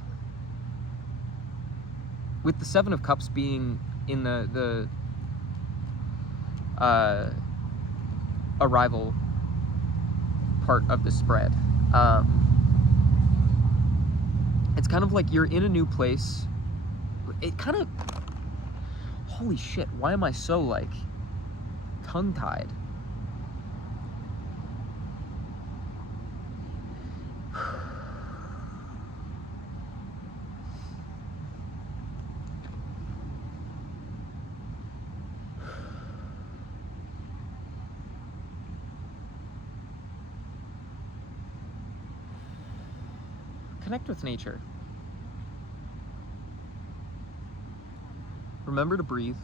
with the Seven of Cups being in the arrival part of the spread, it's kind of like you're in a new place. It kind of, holy shit, why am I so like tongue-tied? Connect with nature. Remember to breathe.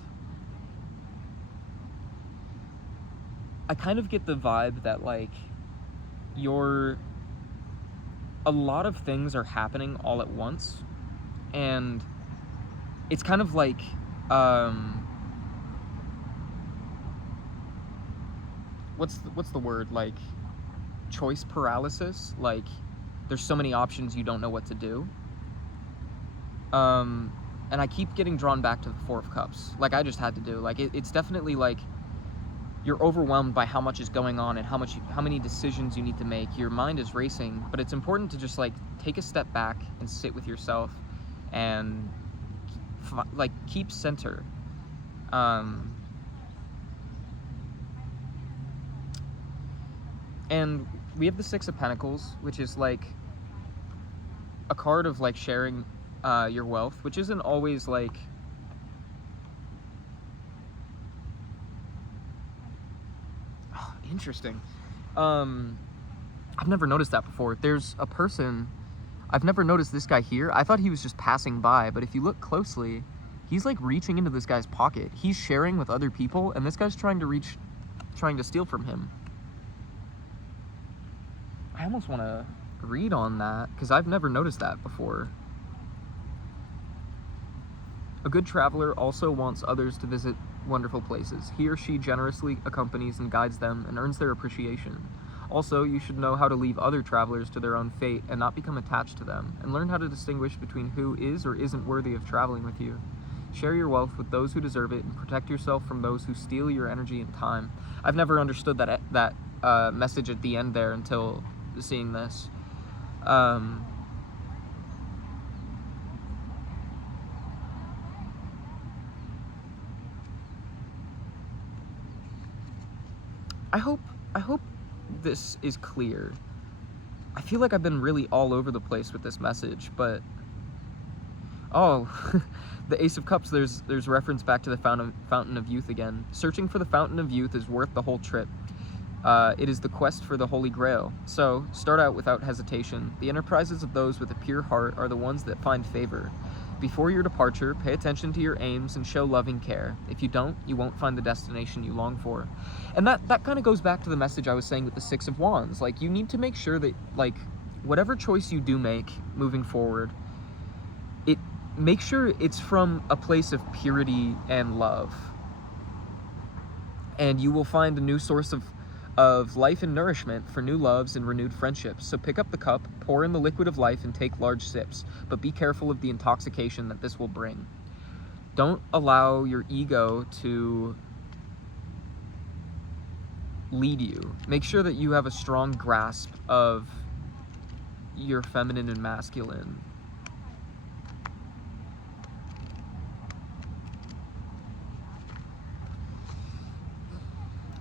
I kind of get the vibe that like a lot of things are happening all at once, and it's kind of like what's the word, like choice paralysis, like there's so many options you don't know what to do. And I keep getting drawn back to the Four of Cups, like I just had to do. Like it's definitely like you're overwhelmed by how much is going on and how many decisions you need to make. Your mind is racing, but it's important to just like take a step back and sit with yourself and like keep center. And we have the Six of Pentacles, which is like a card of like sharing your wealth, which isn't always like interesting. I've never noticed that before. There's a person, I've never noticed this guy here. I thought he was just passing by, but if you look closely, he's like reaching into this guy's pocket. He's sharing with other people, and this guy's trying to steal from him. I almost want to read on that, because I've never noticed that before. A good traveler also wants others to visit wonderful places. He or she generously accompanies and guides them and earns their appreciation. Also, you should know how to leave other travelers to their own fate and not become attached to them, and learn how to distinguish between who is or isn't worthy of traveling with you. Share your wealth with those who deserve it and protect yourself from those who steal your energy and time. I've never understood that message at the end there until seeing this. I hope this is clear. I feel like I've been really all over the place with this message, but oh, the Ace of Cups, there's reference back to the Fountain of Youth again. Searching for the Fountain of Youth is worth the whole trip. It is the quest for the Holy Grail. So, start out without hesitation. The enterprises of those with a pure heart are the ones that find favor. Before your departure, pay attention to your aims and show loving care. If you don't, you won't find the destination you long for. And that kind of goes back to the message I was saying with the Six of Wands. Like, you need to make sure that, like, whatever choice you do make moving forward, make sure it's from a place of purity and love. And you will find a new source of life and nourishment for new loves and renewed friendships. So pick up the cup, pour in the liquid of life, and take large sips, but be careful of the intoxication that this will bring. Don't allow your ego to lead you. Make sure that you have a strong grasp of your feminine and masculine.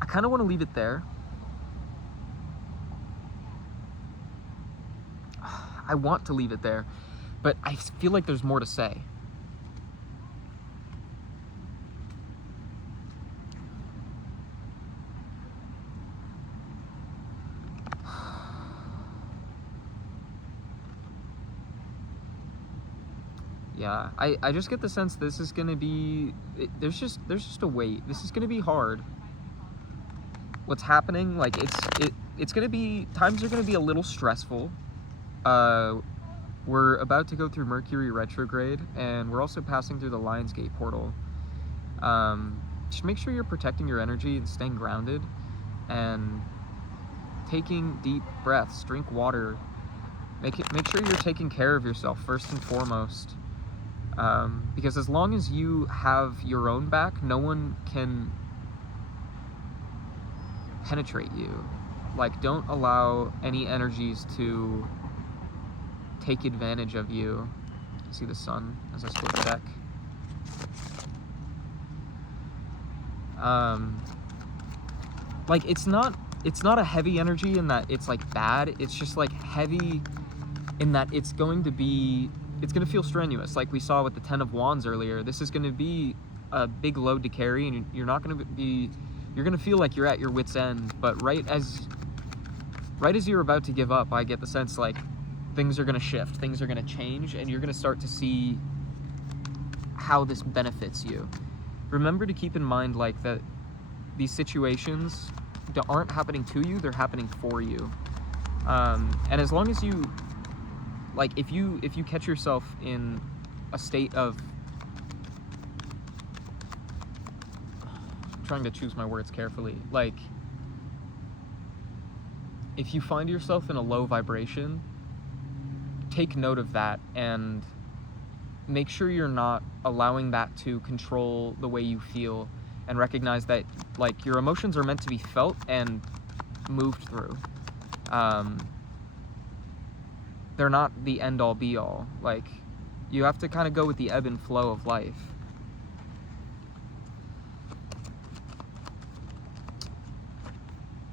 I kind of want to leave it there. I want to leave it there, but I feel like there's more to say. Yeah, I just get the sense this is gonna be, there's just a weight. This is gonna be hard. What's happening, like it's gonna be, times are gonna be a little stressful. We're about to go through Mercury retrograde, and we're also passing through the Lionsgate portal. Just make sure you're protecting your energy and staying grounded, and taking deep breaths, drink water. Make sure you're taking care of yourself first and foremost. Because as long as you have your own back, no one can penetrate you. Like, don't allow any energies to take advantage of you. See the sun as I split the deck. Like, it's not a heavy energy in that it's like bad. It's just like heavy in that it's going to feel strenuous. Like we saw with the Ten of Wands earlier, this is going to be a big load to carry, and you're going to feel like you're at your wit's end. But right as you're about to give up, I get the sense like things are going to shift, things are going to change, and you're going to start to see how this benefits you. Remember to keep in mind like that these situations aren't happening to you, they're happening for you. And as long as you, like, if you catch yourself in a state of, I'm trying to choose my words carefully, like if you find yourself in a low vibration, take note of that and make sure you're not allowing that to control the way you feel, and recognize that like your emotions are meant to be felt and moved through. They're not the end all be all. Like, you have to kind of go with the ebb and flow of life.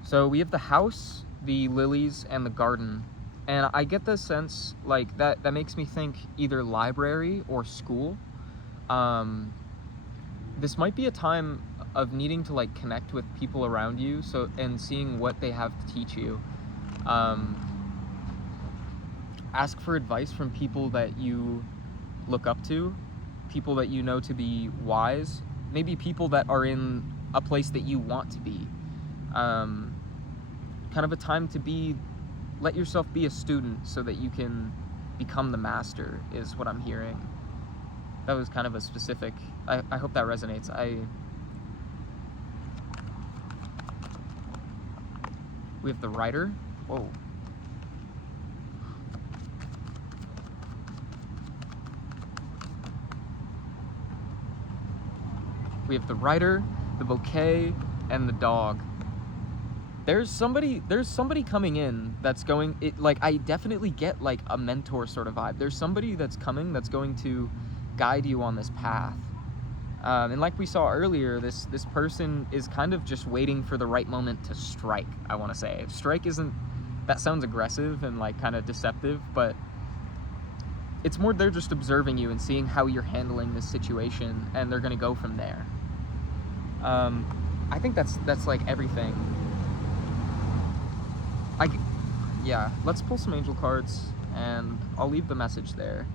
So we have the house, the lilies, and the garden. And I get the sense, like, that makes me think either library or school. This might be a time of needing to, like, connect with people around you, and seeing what they have to teach you. Ask for advice from people that you look up to, people that you know to be wise, maybe people that are in a place that you want to be. Kind of a time to let yourself be a student so that you can become the master, is what I'm hearing. That was kind of a specific, I hope that resonates. We have the writer. Whoa. We have the writer, the bouquet, and the dog. There's somebody coming in that's going, like, I definitely get like a mentor sort of vibe. There's somebody that's coming that's going to guide you on this path. And like we saw earlier, this person is kind of just waiting for the right moment to strike, I want to say. Strike isn't, that sounds aggressive and like kind of deceptive, but it's more they're just observing you and seeing how you're handling this situation, and they're going to go from there. I think that's like everything. Yeah, let's pull some angel cards, and I'll leave the message there.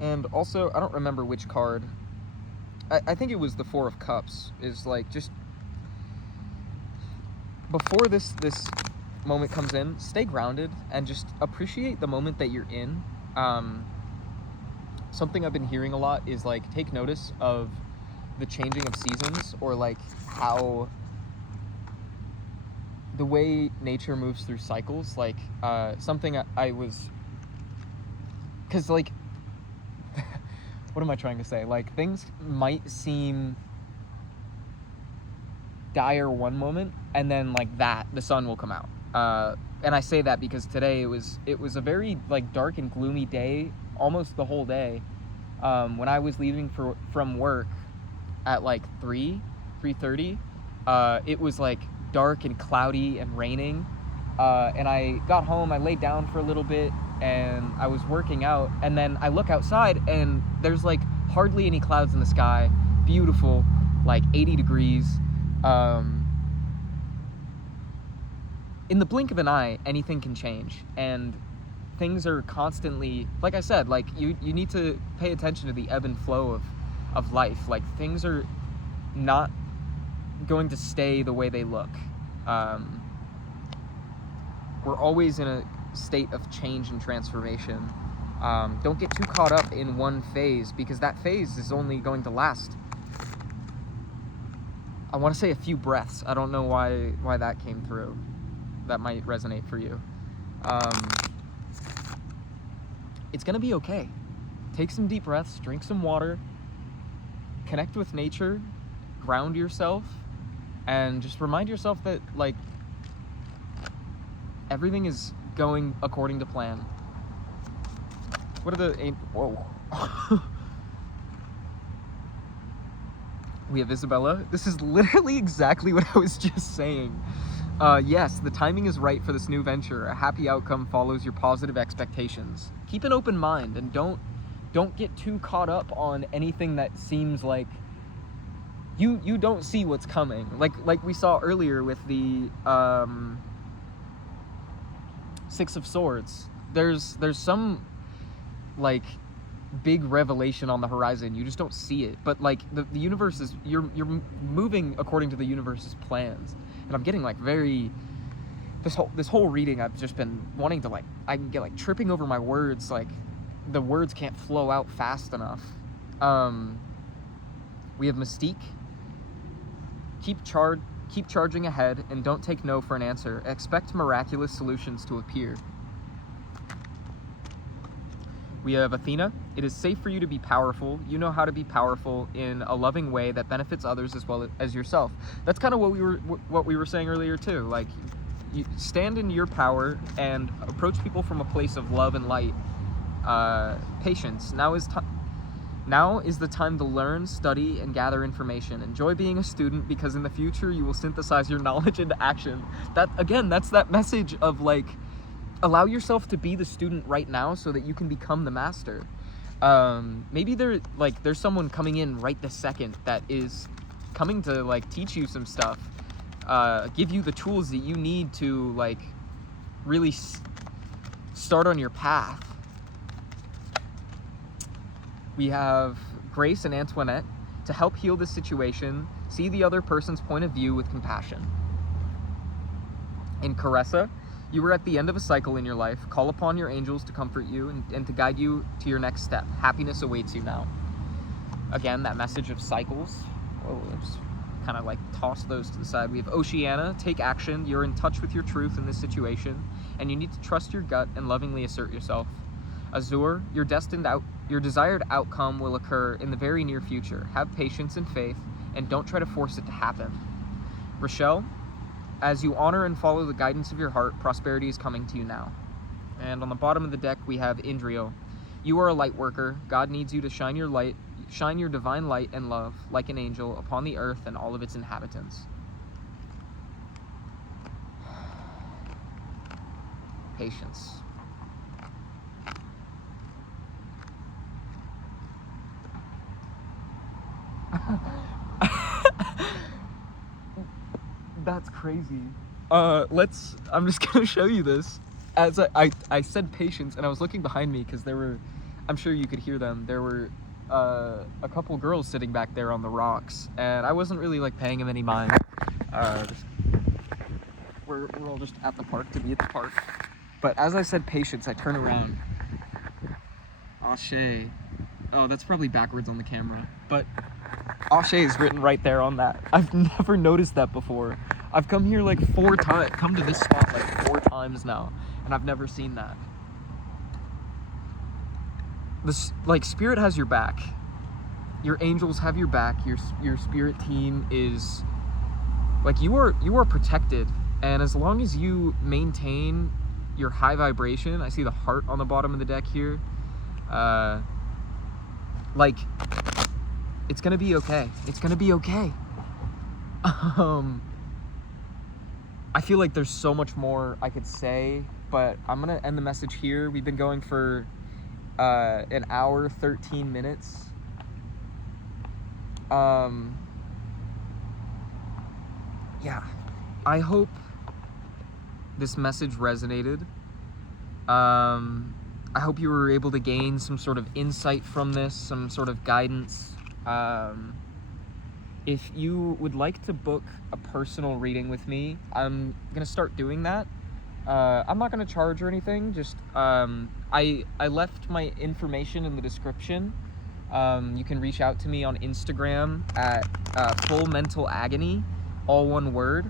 And also, I don't remember which card. I think it was the Four of Cups. Is like, just before this moment comes in, stay grounded and just appreciate the moment that you're in. Something I've been hearing a lot is like, take notice of the changing of seasons, or like how the way nature moves through cycles. Like something I was, because like what am I trying to say? Like, things might seem dire one moment, and then like that, the sun will come out. And I say that because today it was a very like dark and gloomy day, almost the whole day. When I was leaving from work at like 3:30, it was like dark and cloudy and raining. And I got home, I laid down for a little bit, and I was working out, and then I look outside and there's like hardly any clouds in the sky, beautiful, like 80 degrees. In the blink of an eye, anything can change, and things are constantly, like I said, like you need to pay attention to the ebb and flow of life. Like, things are not going to stay the way they look. We're always in a state of change and transformation. Don't get too caught up in one phase, because that phase is only going to last, I want to say, a few breaths. I don't know why that came through. That might resonate for you. It's gonna be okay. Take some deep breaths, drink some water, connect with nature, ground yourself, and just remind yourself that like everything is going according to plan. What are the whoa? We have Isabella. This is literally exactly what I was just saying. Yes, the timing is right for this new venture. A happy outcome follows your positive expectations. Keep an open mind, and don't get too caught up on anything that seems like you don't see what's coming. Like we saw earlier with the Six of Swords. There's some like big revelation on the horizon. You just don't see it. But like the universe is, you're moving according to the universe's plans. And I'm getting like very, this whole reading, I've just been wanting to like, I can get like tripping over my words, like the words can't flow out fast enough. We have Mystique. Keep charging ahead and don't take no for an answer. Expect miraculous solutions to appear. We have Athena. It is safe for you to be powerful. You know how to be powerful in a loving way that benefits others as well as yourself. That's kind of what we were saying earlier too. Like, you stand in your power and approach people from a place of love and light. Patience. Now is the time to learn, study, and gather information. Enjoy being a student, because in the future you will synthesize your knowledge into action. That, again, that's that message of like, allow yourself to be the student right now so that you can become the master. Maybe there's someone coming in right this second that is coming to like teach you some stuff, give you the tools that you need to like really start on your path. We have Grace and Antoinette. To help heal this situation, see the other person's point of view with compassion. In Caressa, you were at the end of a cycle in your life. Call upon your angels to comfort you and to guide you to your next step. Happiness awaits you now. Again, that message of cycles. Whoa, let's kind of like toss those to the side. We have Oceana. Take action. You're in touch with your truth in this situation, and you need to trust your gut and lovingly assert yourself. Azure, your desired outcome will occur in the very near future. Have patience and faith, and don't try to force it to happen. Rochelle, as you honor and follow the guidance of your heart, prosperity is coming to you now. And on the bottom of the deck, we have Indrio. You are a light worker. God needs you to shine your divine light and love like an angel upon the earth and all of its inhabitants. Patience. That's crazy. I'm just gonna show you this. As I said patience, and I was looking behind me because there were, I'm sure you could hear them, there were a couple girls sitting back there on the rocks, and I wasn't really like paying them any mind. We're all just at the park to be at the park. But as I said patience, I turn around. Ashe. Oh, that's probably backwards on the camera. But Ashe is written right there on that. I've never noticed that before. I've come here like come to this spot like 4 times now, and I've never seen that. This, like, spirit has your back. Your angels have your back. Your spirit team is like, you are protected, and as long as you maintain your high vibration, I see the heart on the bottom of the deck here. Like, it's gonna be okay. It's gonna be okay. I feel like there's so much more I could say, but I'm gonna end the message here. We've been going for an hour, 13 minutes. Yeah, I hope this message resonated. I hope you were able to gain some sort of insight from this, some sort of guidance. If you would like to book a personal reading with me, I'm gonna start doing that. I'm not gonna charge or anything, just I left my information in the description. You can reach out to me on Instagram at Full Mental Agony, all one word.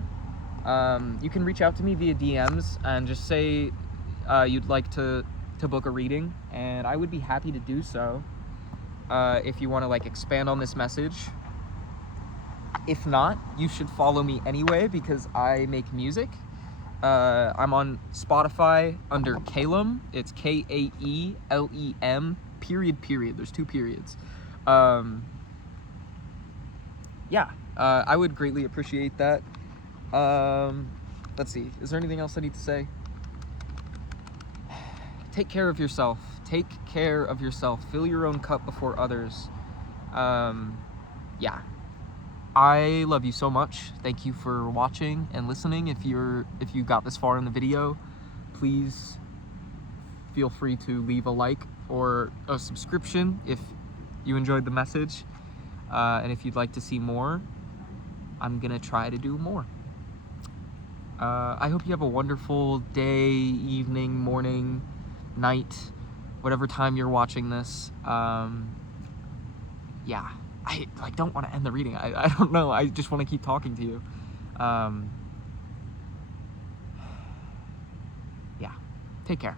You can reach out to me via DMs and just say you'd like to book a reading, and I would be happy to do so. If you want to like expand on this message. If not, you should follow me anyway, because I make music. I'm on Spotify under Kaelem. It's Kaelem, period. There's 2 periods. Yeah, I would greatly appreciate that. Let's see, is there anything else I need to say? Take care of yourself. Take care of yourself. Fill your own cup before others. Yeah. I love you so much. Thank you for watching and listening. If you got this far in the video, please feel free to leave a like or a subscription if you enjoyed the message. And if you'd like to see more, I'm gonna try to do more. I hope you have a wonderful day, evening, morning, night, whatever time you're watching this. Yeah, I don't want to end the reading. I don't know. I just want to keep talking to you. Yeah, take care.